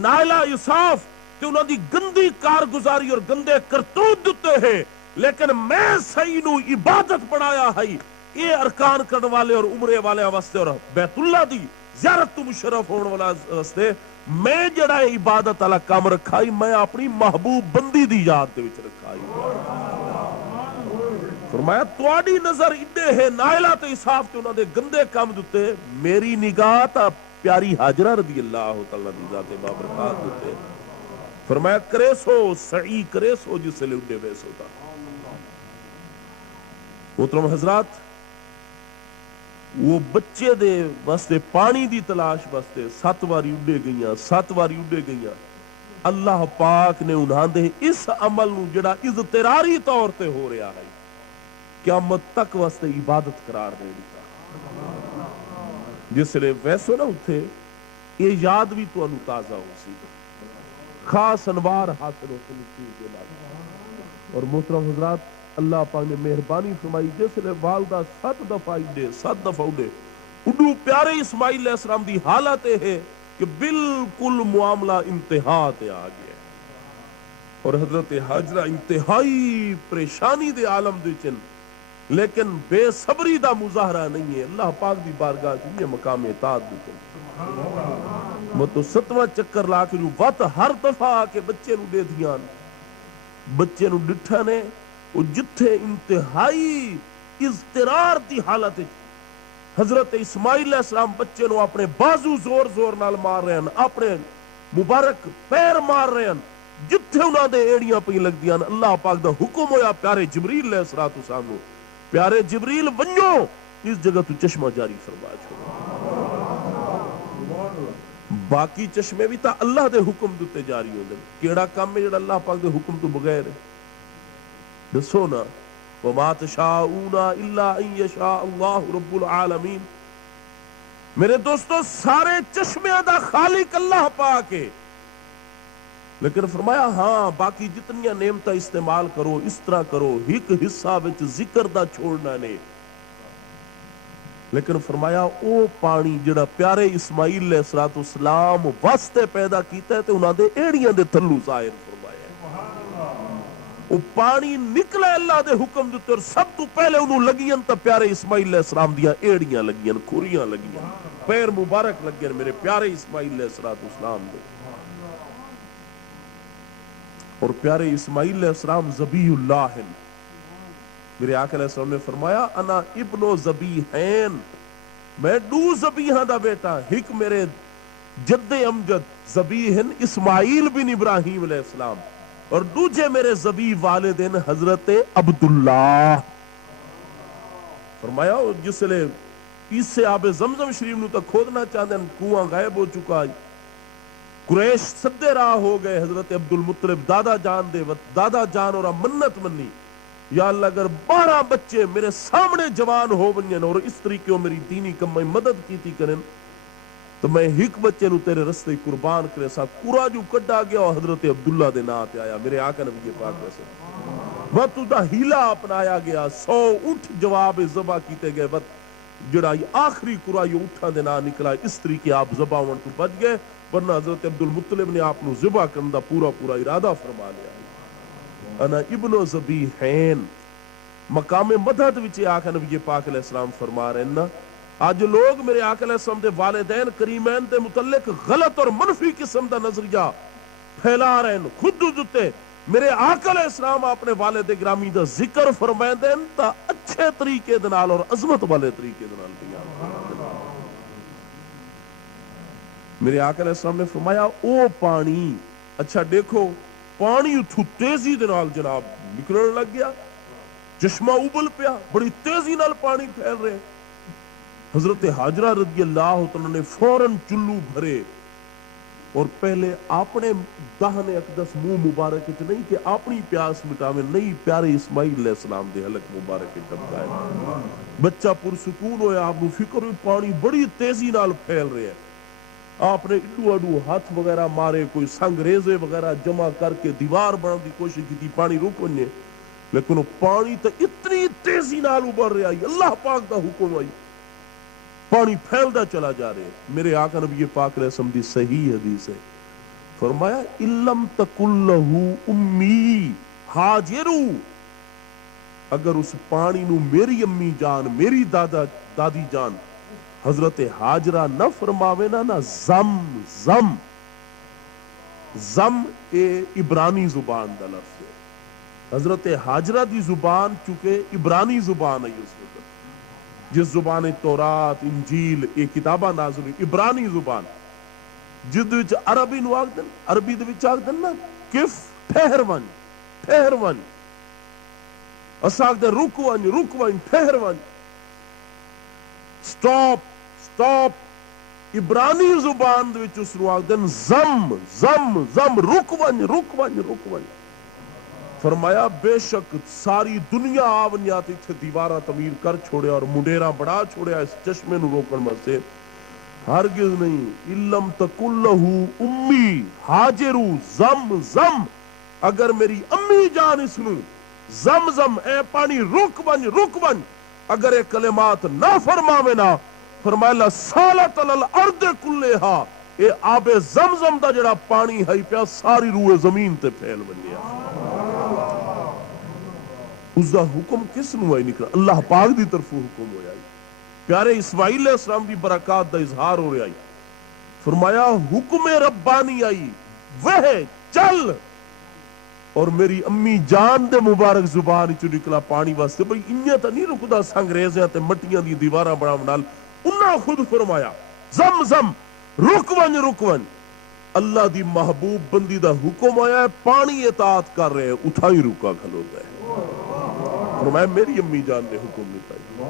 نائلہ اصاف کہ انہوں دی گندی کارگزاری اور گندے کرتوت دیتے ہیں لیکن میں صحیح نو عبادت بڑھایا ہے یہ ارکان کرنے والے اور عمرے والے واسطے اور بیت اللہ دی زیارت تو مشرف ہونے والا واسطے میں جڑا عبادت والا کام رکھائی میں اپنی محبوب بندی دی یاد دے وچ رکھائی. فرمایا تواڈی نظر اڈے ہے نائلہ تے اصاف تے انہاں دے گندے کام دتے میری نگاہ تا پیاری حاجرہ رضی اللہ تعالی دی ذات بابرکات دتے. فرمایا کرے سو سعی کرے سو جس لے اڈے ویسو تا. محترم حضرات وہ بچے دے واسطے پانی دی تلاش واسطے 7 واری اڈے گئیاں اللہ پاک نے انہاں دے اس عمل نو جڑا اضطراری طور تے ہو رہا ہے قیامت تک واسطے عبادت قرار دے دیتا. جس لئے ویسو نہ اٹھے یہ یاد بھی تو انو تازہ ہو سی خاص انوار حاصل ہو سنی. اور محترم حضرات اللہ پاک نے مہربانی فرمائی جس لئے والدہ 7 دفعہ اڈے اڈو پیارے اسماعیل علیہ السلام دی حالت ہے کہ بالکل معاملہ انتہا تے آ گیا اور حضرت حاجرہ انتہائی پریشانی دے عالم دے چن لیکن بے صبری دا مظاہرہ نہیں ہے. اللہ پاک دی بارگاہ کی یہ مقام اطاعت دے چن میں تو 7واں چکر لا کے جو وقت ہر دفعہ آ کے بچے نو دے دیان بچے نو ڈٹھا نے وہ جتھے انتہائی اضطرار دی حالت حضرت اسماعیل علیہ السلام بچے نو اپنے بازو زور نال مار رہے ہیں اپنے مبارک پیر مار رہے ہیں جتھے انہاں دے ایڑیاں پہ لگ دیاں اللہ پاک دا حکم ہویا پیارے جبریل علیہ السلام پیارے جبریل ونجو اس جگہ تو چشمہ جاری فرما چھوڑو. باقی چشمے بھی تا اللہ دے حکم دیتے جاری ہو دیں کیڑا کام میں جڑا اللہ پاک دے حکم تو بغیر ہے دسو نا وما تشاؤون الا ان یشاء اللہ رب العالمین. میرے دوستو سارے چشمے دا خالق اللہ پاک ہے لیکن فرمایا ہاں باقی جتنی نعمتیں استعمال کرو اس طرح کرو ایک حصہ وچ ذکر دا چھوڑنا نے لیکن فرمایا او پانی جڑا پیارے اسماعیل علیہ السلام واسطے پیدا کیتا ہے تے انہاں دے ایڑیاں دے تھلو ظاہر فرمایا وہ پانی نکلا اللہ دے حکم دیتے اور سب تو پہلے انہوں لگیاں تا پیارے اسماعیل علیہ السلام دیا ایڑیاں لگیاں کھوریاں لگیاں پیر مبارک لگیاں میرے پیارے اسماعیل علیہ السلام دے. اور پیارے اسماعیل علیہ السلام ذبیح اللہ ہیں میرے آقا علیہ السلام نے فرمایا انا ابن ذبیحین میں 2 ذبیحاں دا بیٹا ایک میرے جد امجد ذبیحن اسماعیل بن ابراہیم علیہ السلام اور دوجے میرے ذبیح والدین حضرت عبداللہ. فرمایا جس لئے اس سے آب زمزم شریف نو تو کھودنا چاہتے ہیں، کنواں غائب ہو چکا ہے۔ قریش سدے راہ ہو گئے، حضرت عبد المطلب دادا جان اور منت منی، یا اللہ اگر 12 بچے میرے سامنے جوان ہو ونجن اور اس طریقے میری دینی کم مدد کیتی کرن تو میں ایک بچے نو تیرے رستے قربان کرے سا۔ کورا جو کڈا گیا اور حضرت عبداللہ دے نام تے آیا، میرے آقا نبی پاک وسلم وقت دا ہیلا اپنایا گیا، 100 اونٹ جواب ذبح کیتے گئے، وقت جڑا یہ آخری کورا یہ اونٹاں دے نام نکلا، اس طریقے آپ ذبح ہون تو بچ گئے، ورنہ حضرت عبد المطلب نے آپ نو ذبح کرنے دا پورا ارادہ فرما لیا۔ انا ابن ذبیحین مقام مدد وچ آقا نبی پاک علیہ السلام فرما رہے ہیں نا، آج لوگ میرے آقا علیہ السلام دے والدین کریمین دے متعلق غلط اور منفی قسم دا نظریہ پھیلا رہے ہیں۔ خود دوتے میرے آقا علیہ السلام اپنے والد گرامی دا ذکر فرمائے دیں تا اچھے طریقے دنال اور عظمت والے طریقے دنال بیان فرمائے۔ میرے آقا علیہ السلام نے فرمایا او پانی، اچھا دیکھو پانی اتھو تیزی دنال جناب نکلنے لگ گیا، چشمہ ابل پیا، بڑی تیزی نال پانی پھیل رہے۔ حضرت حاجرہ رضی اللہ تعالیٰ نے فوراً چلو بھرے اور پہلے اپنے دہن اقدس منہ مبارک نہیں کہ اپنی پیاس مٹاوے، نہیں پیارے اسماعیل علیہ السلام دے حلق مبارک ٹپکائے۔ بچہ پرسکون ہویا، آپ کو فکر ہوئی پانی بڑی تیزی نال پھیل رہے ہیں۔ آپ نے اڈو اڈو ہاتھ وغیرہ مارے، کوئی سنگ ریزے وغیرہ جمع کر کے دیوار بنانے کی کوشش کی تھی پانی رک ونجے، لیکن وہ پانی تو اتنی تیزی نال ابھر رہا ہے، اللہ پاک دا حکم آئی، پانی پھیلدا چلا جا رہے۔ میرے آقا نبی پاک علیہ السلام دی صحیح حدیث ہے، فرمایا اِلَّمْ تَكُنْ لَهُ أُمِّي حاجرو، اگر اس پانی نو میری امی جان، میری دادی جان حضرت حاجرہ نہ فرماوے نا زم زم زم اے عبرانی زبان دا لفظ ہے۔ حضرت حاجرہ دی زبان چونکہ عبرانی زبان ہے، اس وقت جس زبان تورات انجیل یہ کتاباں نازل ہوئی، عبرانی زبان جد وچ عربی نو آکھ دن، عربی دے وچ آکھ دن نا کف ٹھہر ون ٹھہر ون، اسا آکھ دن رک ون ٹھہر ون، سٹاپ سٹاپ، عبرانی زبان دے وچ اس نو آکھ دن زم زم زم، رک ون رک ون رک ون۔ فرمایا بے شک ساری دنیا آونیات اتھے دیوارہ تعمیر کر چھوڑیا اور منڈیرہ بڑھا چھوڑیا اس چشمے نو روکن مسے، ہرگز نہیں۔ اِلَّمْ تَكُنْ لَهُ اُمِّي حاجرو زم زم، اگر میری امی جان اس نو زم زم اے پانی رک ون اگر اے کلمات نہ فرماوے نا، فرمایا لَسَالَتْ عَلَى الْأَرْضِ كُلِّهَا، اے آب زمزم دا جڑا پانی ہے پیا ساری روح زمین تے پھیل بنیا۔ اس دا حکم کس نو ہے نکلا؟ اللہ پاک دی طرف حکم ہویا ہے۔ پیارے اسماعیل علیہ السلام دی برکات دا اظہار ہو رہا ہے، فرمایا حکم ربانی آئی وہ چل، اور میری امی جان دے مبارک زبان چو نکلا پانی واسطے، بھئی انہیں تا نہیں رکدا سنگریزیاں تے مٹیاں دی دیواراں بڑھاون نال، انہاں خود فرمایا زم زم رک ون۔ اللہ دی محبوب بندی دا حکم آیا ہے، پانی اطاعت کر رہے ہیں، اٹھائی رکا کھلو گئے۔ فرمایا میری امی جان نے حکم نہیں پائی۔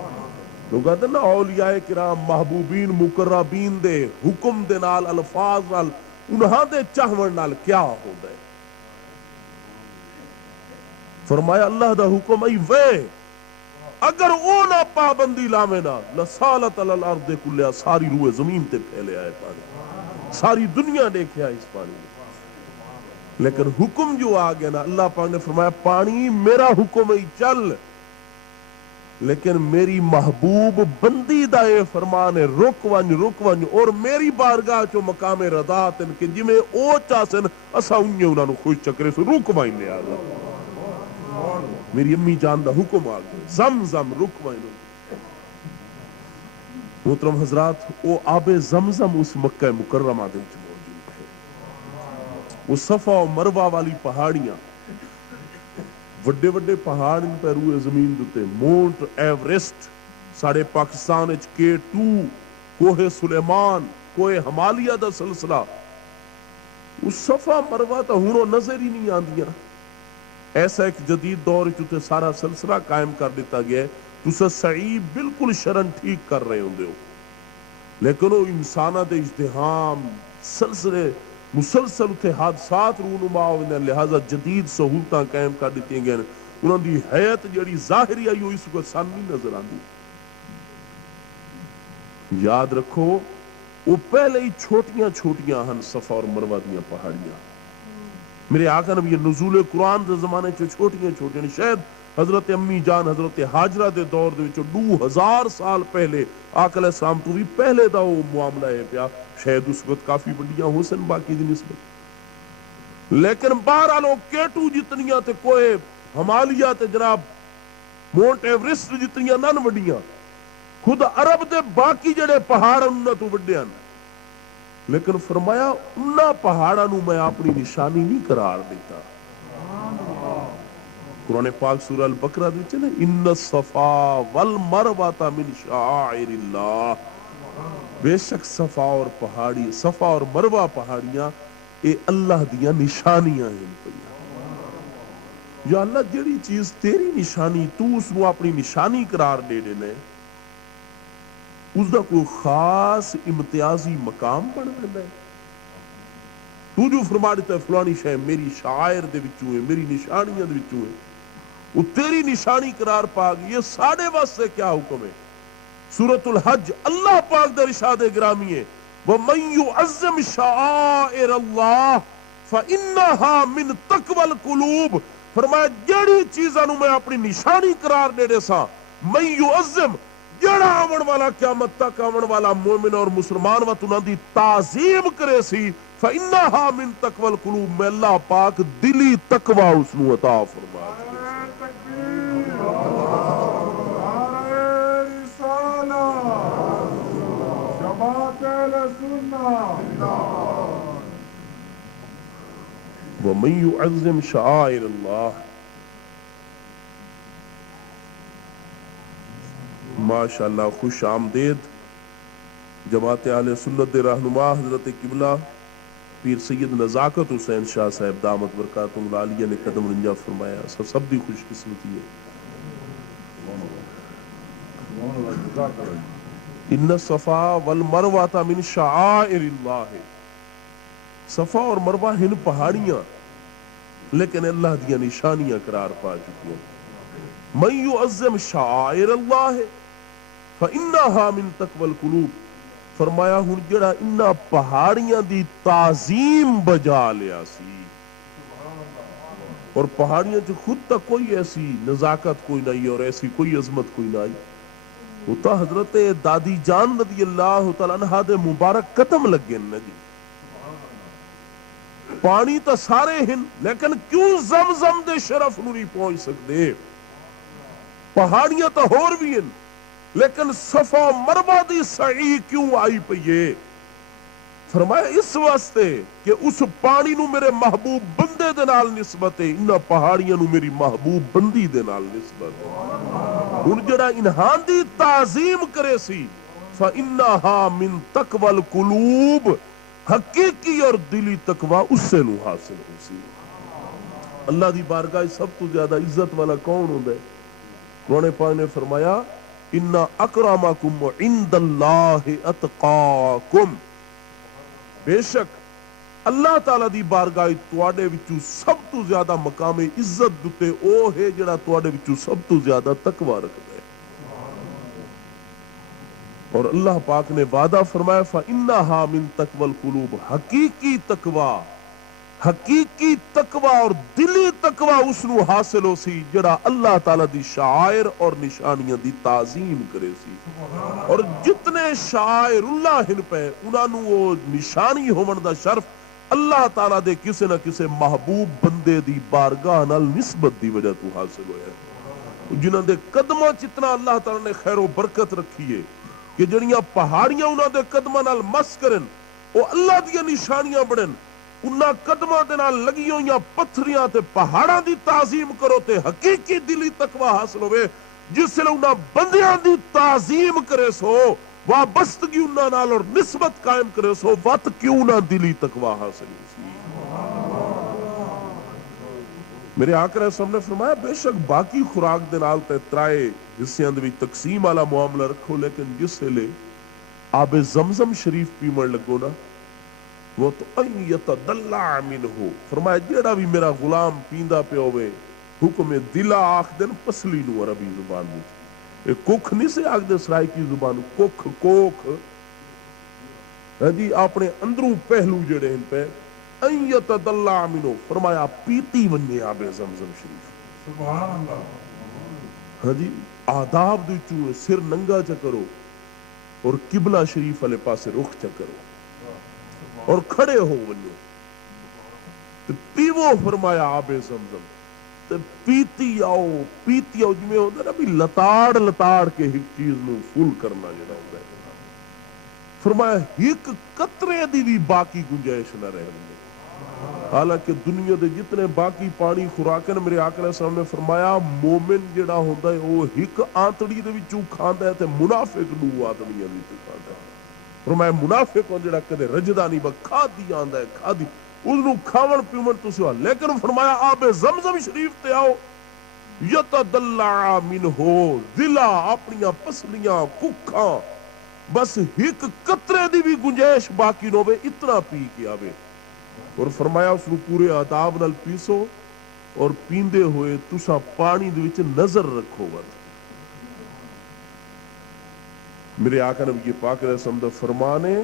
لوگ کہتے ہیں نا اولیاء کرام محبوبین مقربین دے حکم دے نال الفاظ نال انہاں دے چاہون نال کیا ہو گئے۔ فرمایا اللہ دا حکم ای وے اگر او نہ پابندی لاوے نا لسالت علی الارض کلھا، ساری روح زمین تے پھیلے آئے پانی، ساری دنیا دیکھے آئے اس پانی میں۔ لیکن حکم جو آ گیا نا، اللہ پاک نے فرمایا پانی میرا حکم ہی چل، لیکن میری محبوب بندی دا اے فرمان ہے رک ون، اور میری بارگاہ چو مقام رضا تن کہ جی میں او چاسن اسا انہیں انہوں نے خوش چکرے سے رک وائن لے آگا۔ میری امی جان دا حکم آ گیا زم زم رک وائن۔ محترم حضرات، او آب زمزم اس مکہ مکرمہ دے وچ موجود ہے۔ وہ صفا و مروہ والی پہاڑیاں، وڈے وڈے پہاڑ ان پہ روئے زمین دوتے، مونٹ ایوریسٹ ساڑھے پاکستان K2، کوہ سلیمان، کوہ ہمالیہ دا سلسلہ، اس صفا مروہ تا ہونوں نظر ہی نہیں آندیاں۔ ایسا ایک جدید دور چوتے سارا سلسلہ قائم کر دیتا گیا ہے، تسا صحیح بالکل شرن ٹھیک کر رہے ہوں لیکن وہ انسانہ دے اجتہام سلسلے مسلسل اتنے حادثات رونما ہوئے لہذا جدید سہولتاں قائم کر دیتی گئے انہوں دی حیات جڑی ظاہری آئی ہوئی اس کو سان نہیں نظر آتی. یاد رکھو وہ پہلے ہی چھوٹیاں چھوٹیاں ہن صفا اور مروہ دیاں پہاڑیاں. میرے آقا نبی نزول قرآن دے زمانے چ چھوٹیاں چھوٹیاں شاید حضرت امی جان حضرت حاجرہ دے دور دے وچ 2000 سال پہلے آقا علیہ السلام تو بھی پہلے دا وہ معاملہ ہے پیا. شاید اس وقت کافی بڑیاں ہو سن باقی دی نسبت لیکن بہرحال کیٹو جتنیاں تے کوئے ہمالیہ تے جناب مونٹ ایورسٹ جتنیاں نن وڈیاں خود عرب دے باقی جڑے پہاڑ انہاں تو وڈے ہیں لیکن فرمایا انہاں پہاڑاں نو میں اپنی نشانی نہیں قرار دیتا. قرآن پاک سورہ البقرہ دے نا ان الصفا والمروہ من شعائر اللہ. بے شک صفا اور پہاڑی صفا اور مروہ پہاڑیاں اے اللہ دیاں نشانیاں ہیں. یا اللہ جڑی چیز تیری نشانی تو اس نو اپنی نشانی قرار دے دینے اس دا کوئی خاص امتیازی مقام بن دینا ہے. تو جو فرما دیتا ہے فلانی شے میری شاعر دے وچوں ہے میری نشانیاں دے وچوں ہے وہ تیری نشانی قرار پا گئی. یہ ساڑھے واسطے کیا حکم ہے؟ سورۃ الحج اللہ پاک در ارشاد گرامی ہے وَمَن يُعَظِّمْ شَعَائِرَ اللَّهِ فَإِنَّهَا مِن تَقْوَى الْقُلُوبِ. فرمایا جڑی چیزاں نو میں اپنی نشانی قرار دے دے سا من يُعَظِّمْ جڑا آون والا قیامت تک آون والا مومن اور مسلمان و انہاں دی تعظیم کرے سی فَإِنَّهَا مِن تَقْوَى الْقُلُوبِ میں اللہ پاک دلی تقوی اس نو عطا فرما دے. وَمَن يُعَظِّمْ شَعَائِرَ اللَّهِ. ماشاءاللہ خوش آمدید جماعت اہل سنت دے رہنما حضرت قبلہ پیر سید نزاکت حسین شاہ صاحب دامت برکاتہم العالیہ نے قدم رنجا فرمایا. سب دی خوش قسمتی ہے. ان الصفا والمروہ من شعائر اللہ. صفا اور مروہ ہن پہاڑیاں لیکن اللہ دیا نشانیاں قرار پا چکی ہیں. من يعظم شعائر اللہ فإنها من تقوى القلوب. فرمایا ہن جڑا انہاں پہاڑیاں دی تعظیم بجا لیا سی اور پہاڑیاں جو خود تک کوئی ایسی نزاکت کوئی نہیں اور ایسی کوئی عظمت کوئی نہیں وہ تو حضرت دادی جان رضی اللہ تعالیٰ عنہ دے مبارک قدم لگے نگی. پانی تو سارے ہن لیکن کیوں زمزم دے شرف نو نہیں پہنچ سکتے؟ پہاڑیاں تو ہور بھی ہیں لیکن صفا مروہ دی سعی کیوں آئی پئیے؟ فرمایا اس واسطے کہ اس پانی نو میرے محبوب بندے دے نال نسبت ہے انہاں پہاڑیاں نو میری محبوب بندی دے نال نسبت ہے. ہن جڑا انہاں دی تعظیم کرے سی فإنها من تقوى القلوب حقیقی اور دلی تقوی اس سے نو حاصل ہو سی. اللہ دی بارگاہ سب تو زیادہ عزت والا کون ہوندا ہے؟ قرآن پاک نے فرمایا ان اکرمکم عند اللہ اتقاکم. بے شک اللہ تعالی دی بارگاہ تواڈے وچوں سب تو زیادہ مقام عزت دتے او ہے جڑا تواڈے وچوں سب تو زیادہ تقوی رکھدا ہے. اور اللہ پاک نے وعدہ فرمایا فَإِنَّهَا مِن تَقْوَى الْقُلُوبِ. حقیقی تقوی اور دلی تقوی اس نو حاصل ہو سی جڑا اللہ تعالی دی شعائر اور نشانیاں دی تعظیم کرے سی. اور جتنے شعائر اللہ ہن پہ انہاں نو وہ نشانی ہون دا شرف اللہ تعالی دے کسے نہ کسے محبوب بندے دی بارگاہ نال نسبت دی وجہ تو حاصل ہویا ہے. جنہاں دے قدماں چتنا اللہ تعالی نے خیر و برکت رکھی ہے کہ جڑیاں پہاڑیاں انہاں دے قدماں نال مس کرن او اللہ دی نشانیاں بڑھن. انہاں قدماں دے نال لگی ہوئیاں پتھریاں تے پہاڑاں دی تعظیم کرو تے حقیقی دلی تقوی حاصل ہوئے. جس لئے انہاں بندیاں دی تعظیم کرے سو وابستگی انہاں نال اور نسبت قائم کرے سو وات کیوں نہ دلی تقوی حاصل ہو سی. میرے آقا علیہ السلام نے فرمایا بے شک باقی خوراک دے نال تے ترائے حصیاں دے وچ تقسیم والا معاملہ رکھو، لیکن جس ویلے آب زمزم شریف پیمن لگو نا، وہ تو ان یتدلع منہ، فرمایا جیڑا بھی میرا غلام پیندا پیا ہوئے، حکم دلا آخ دن پسلی نو عربی زبان وچ، اے ککھ نہیں سے آخ دے سرائکی زبان، ککھ کوکھ، ہاں جی، اپنے اندروں پہلو جڑے ہیں پہ ان یتدلع منہ، فرمایا پیتی ونجے آب زمزم شریف۔ سبحان اللہ۔ ہاں جی، آداب دے وچوں سر ننگا چا کرو اور قبلہ شریف والے پاسے رخ چا کرو اور کھڑے ہو ونجو تے پیو، فرمایا آب زمزم تے پیتی آؤ جی میں ہوتا نا بھی لتاڑ لتاڑ کے ایک چیز نو فل کرنا جڑا ہوتا ہے، فرمایا ایک قطرے دی بھی باقی گنجائش نہ رہ گئی۔ حالانکہ دنیا دے جتنے باقی پانی خوراکن، میرے آقا علیہ السلام نے فرمایا مومن جڑا ہوتا ہے وہ ایک آنتڑی دے وچوں کھاندا ہے تے منافق دو آنتڑیاں وچوں کھاندا ہے۔ فرمایا منافق جڑا کدے رجدا نہیں با کھادی آندا ہے، کھادی اس نو کھاون پیون تسی ہو، لیکن فرمایا آب زمزم شریف تے آؤ، یتدلع منہ، ضلع اپنیاں پسلیاں ککھاں بس ایک قطرے دی بھی گنجائش باقی نہ ہوے، اتنا پی کے آوے، اور فرمایا اس نو پورے آداب نال پیسو اور پیندے ہوئے تسا پانی دے وچ نظر رکھو ور۔ میرے آقا نبی پاک علیہ السلام دا فرمان ہے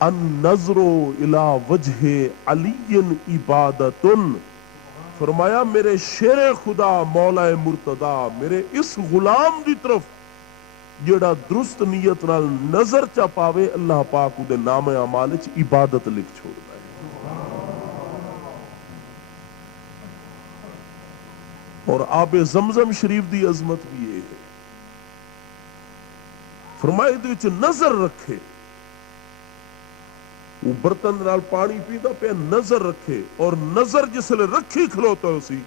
النظر الی وجہ علی عبادت، فرمایا میرے شیر خدا مولا مرتضی میرے اس غلام دی طرف جیڑا درست نیت نال نظر چا پاوے، اللہ پاک دے نام اعمال وچ عبادت لکھ چھوڑدا ہے۔ اور آب زمزم شریف دی عظمت بھی یہ ہے، فرمائے دے وچ نظر رکھے، وہ برتن نال پانی پیدا پہ نظر رکھے، اور نظر جس لئے رکھی کھلوتا اسی،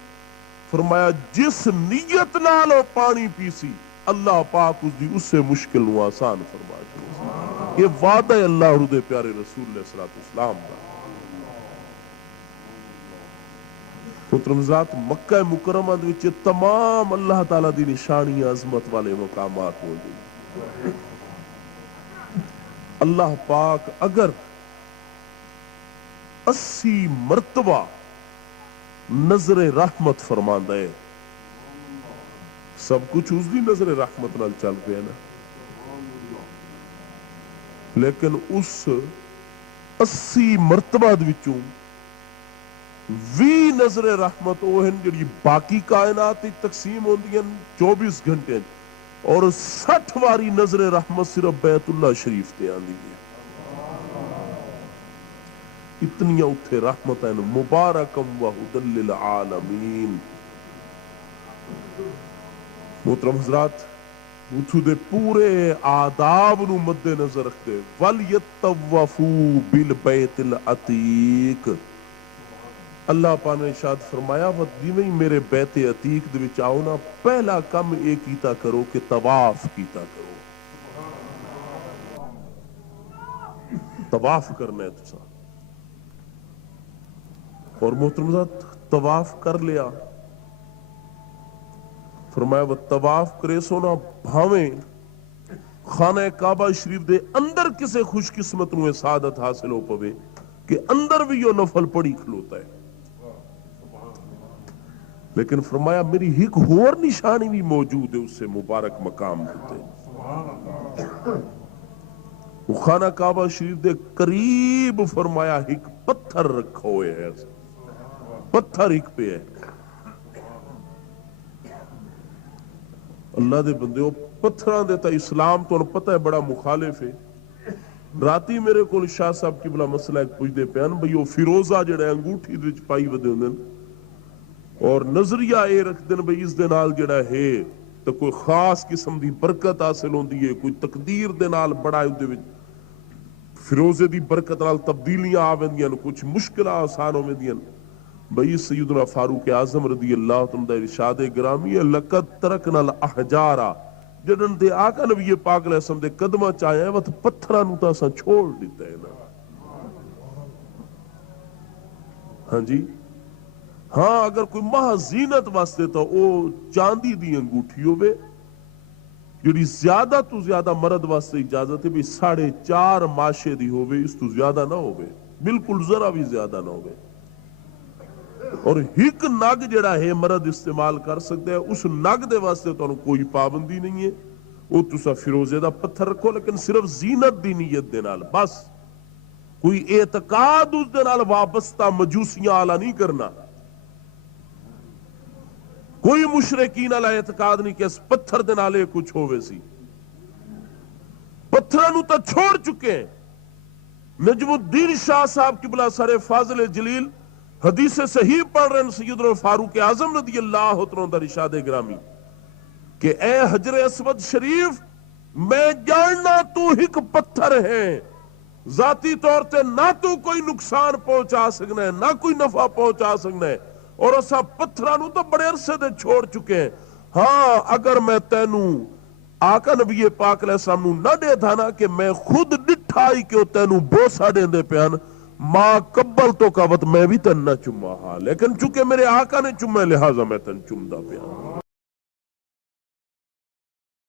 فرمایا جس نیت نال وہ پانی پیسی اللہ پاک اس دی اس سے مشکل نو آسان فرما دے۔ یہ وعدہ ہے اللہ اور دے پیارے رسول علیہ السلام کا۔ محترم ذات، مکہ مکرمہ دے وچ تمام اللہ تعالیٰ دی نشانی عظمت والے مقامات موجود۔ اللہ پاک اگر 80 مرتبہ نظر رحمت فرماندا ہے، سب کچھ اس دی نظر رحمت نال چل پیا نا، لیکن اس 80 مرتبہ دے وچوں 20 نظر رحمت وہ ہیں جڑی باقی کائنات تقسیم ہوندی ہیں 24 گھنٹے، اور 60 واری نظر رحمت صرف بیت اللہ شریف تے آندی ہے۔ اتنی اتھے رحمت ہیں مبارکم وہدل للعالمین۔ محترم حضرات، اتھو دے پورے آداب نو مد نظر رکھتے وَلْيَطَّوَّفُوا بِالْبَيْتِ الْعَتِيقِ، اللہ پاک نے ارشاد فرمایا جویں میرے بیت عتیق دے وچ آؤ نا، پہلا کم یہ کیتا کرو کہ طواف کیتا کرو، طواف کرنا ہے تسا۔ اور محترم ذات طواف کر لیا، فرمایا وہ طواف کرے سو نا، بھاویں خانہ کعبہ شریف دے اندر کسے خوش قسمت نو سعادت حاصل ہو پوے کہ اندر بھی یہ نفل پڑھی کھلوتا ہے، لیکن فرمایا میری ایک اور نشانی بھی موجود ہے اس سے مبارک مقام ہوتے، وہ خانہ کعبہ شریف دے قریب فرمایا ایک پتھر رکھا ہوئے ہے، پتھر ایک پہ ہے۔ اللہ دے بندے پتھراں دے تا اسلام تو پتہ ہے بڑا مخالف ہے۔ راتی میرے کو شاہ صاحب کی بلا مسئلہ ایک پوچھتے پیان بھئی وہ فیروزہ جڑا انگوٹھی دے پائی ودے ہوندن، اور نظریہ اے رکھ دن بھئی اس دے نال جڑا ہے تو کوئی خاص قسم دی برکت حاصل ہوندی ہے، کوئی تقدیر دے نال بڑا دے وچ فیروزے دی برکت نال تبدیلیاں آوندیاں، کچھ مشکلات آسان ہوندیاں۔ بھئی سیدنا فاروق اعظم رضی اللہ عنہ دا ارشاد گرامی ہے لقد ترکنا الاحجارا، جدن دے آقا نبی پاک علیہ السلام دے قدمہ چاہے وہ پتھراں نوں تاں چھوڑ دیتا ہے نا۔ ہاں جی، ہاں اگر کوئی محض زینت واسطے تو او چاندی دی انگوٹھی ہوئے، جڑی زیادہ تو زیادہ مرد واسطے اجازت ہے بھی 4.5 ماشے دی ہوئے، اس تو زیادہ نہ ہوئے، بالکل ذرا بھی زیادہ نہ ہوئے۔ اور ہک نگ جڑا ہے مرد استعمال کر سکتا ہے، اس نگ دے واسطے تو کوئی پابندی نہیں ہے، وہ تسا فیروزے دا پتھر رکھو لیکن صرف زینت دی نیت دے نال بس، کوئی اعتقاد اس دے نال وابستہ مجوسیاں والا نہیں کرنا، کوئی مشرکین والا اعتقاد نہیں کہ اس پتھر دے نال کچھ ہوئے سی۔ پتھرانو تو چھوڑ چکے ہیں۔ نجم الدین شاہ صاحب قبلہ سر فاضل جلیل حدیث صحیح پڑھ رہے ہیں سیدنا فاروق اعظم رضی اللہ عنہ دا ارشاد گرامی کہ اے حجر اسود شریف، میں جاننا تو ایک پتھر ہے، ذاتی طور تے نہ تو کوئی نقصان پہنچا سکنا ہے نہ کوئی نفع پہنچا سکنا ہے، اور اسا پتھرانو تو بڑے عرصے دے چھوڑ چکے ہیں۔ ہاں اگر میں تینوں آقا نبی پاک علیہ السلام نو نہ دے تھا نا کہ میں خود ڈٹھائی کہ تینوں بوسا دے دے پیان، ماں قبل تو کہوت میں بھی تن نہ چما ہاں، لیکن چونکہ میرے آقا نے چما لہذا میں تن چمدا پیا۔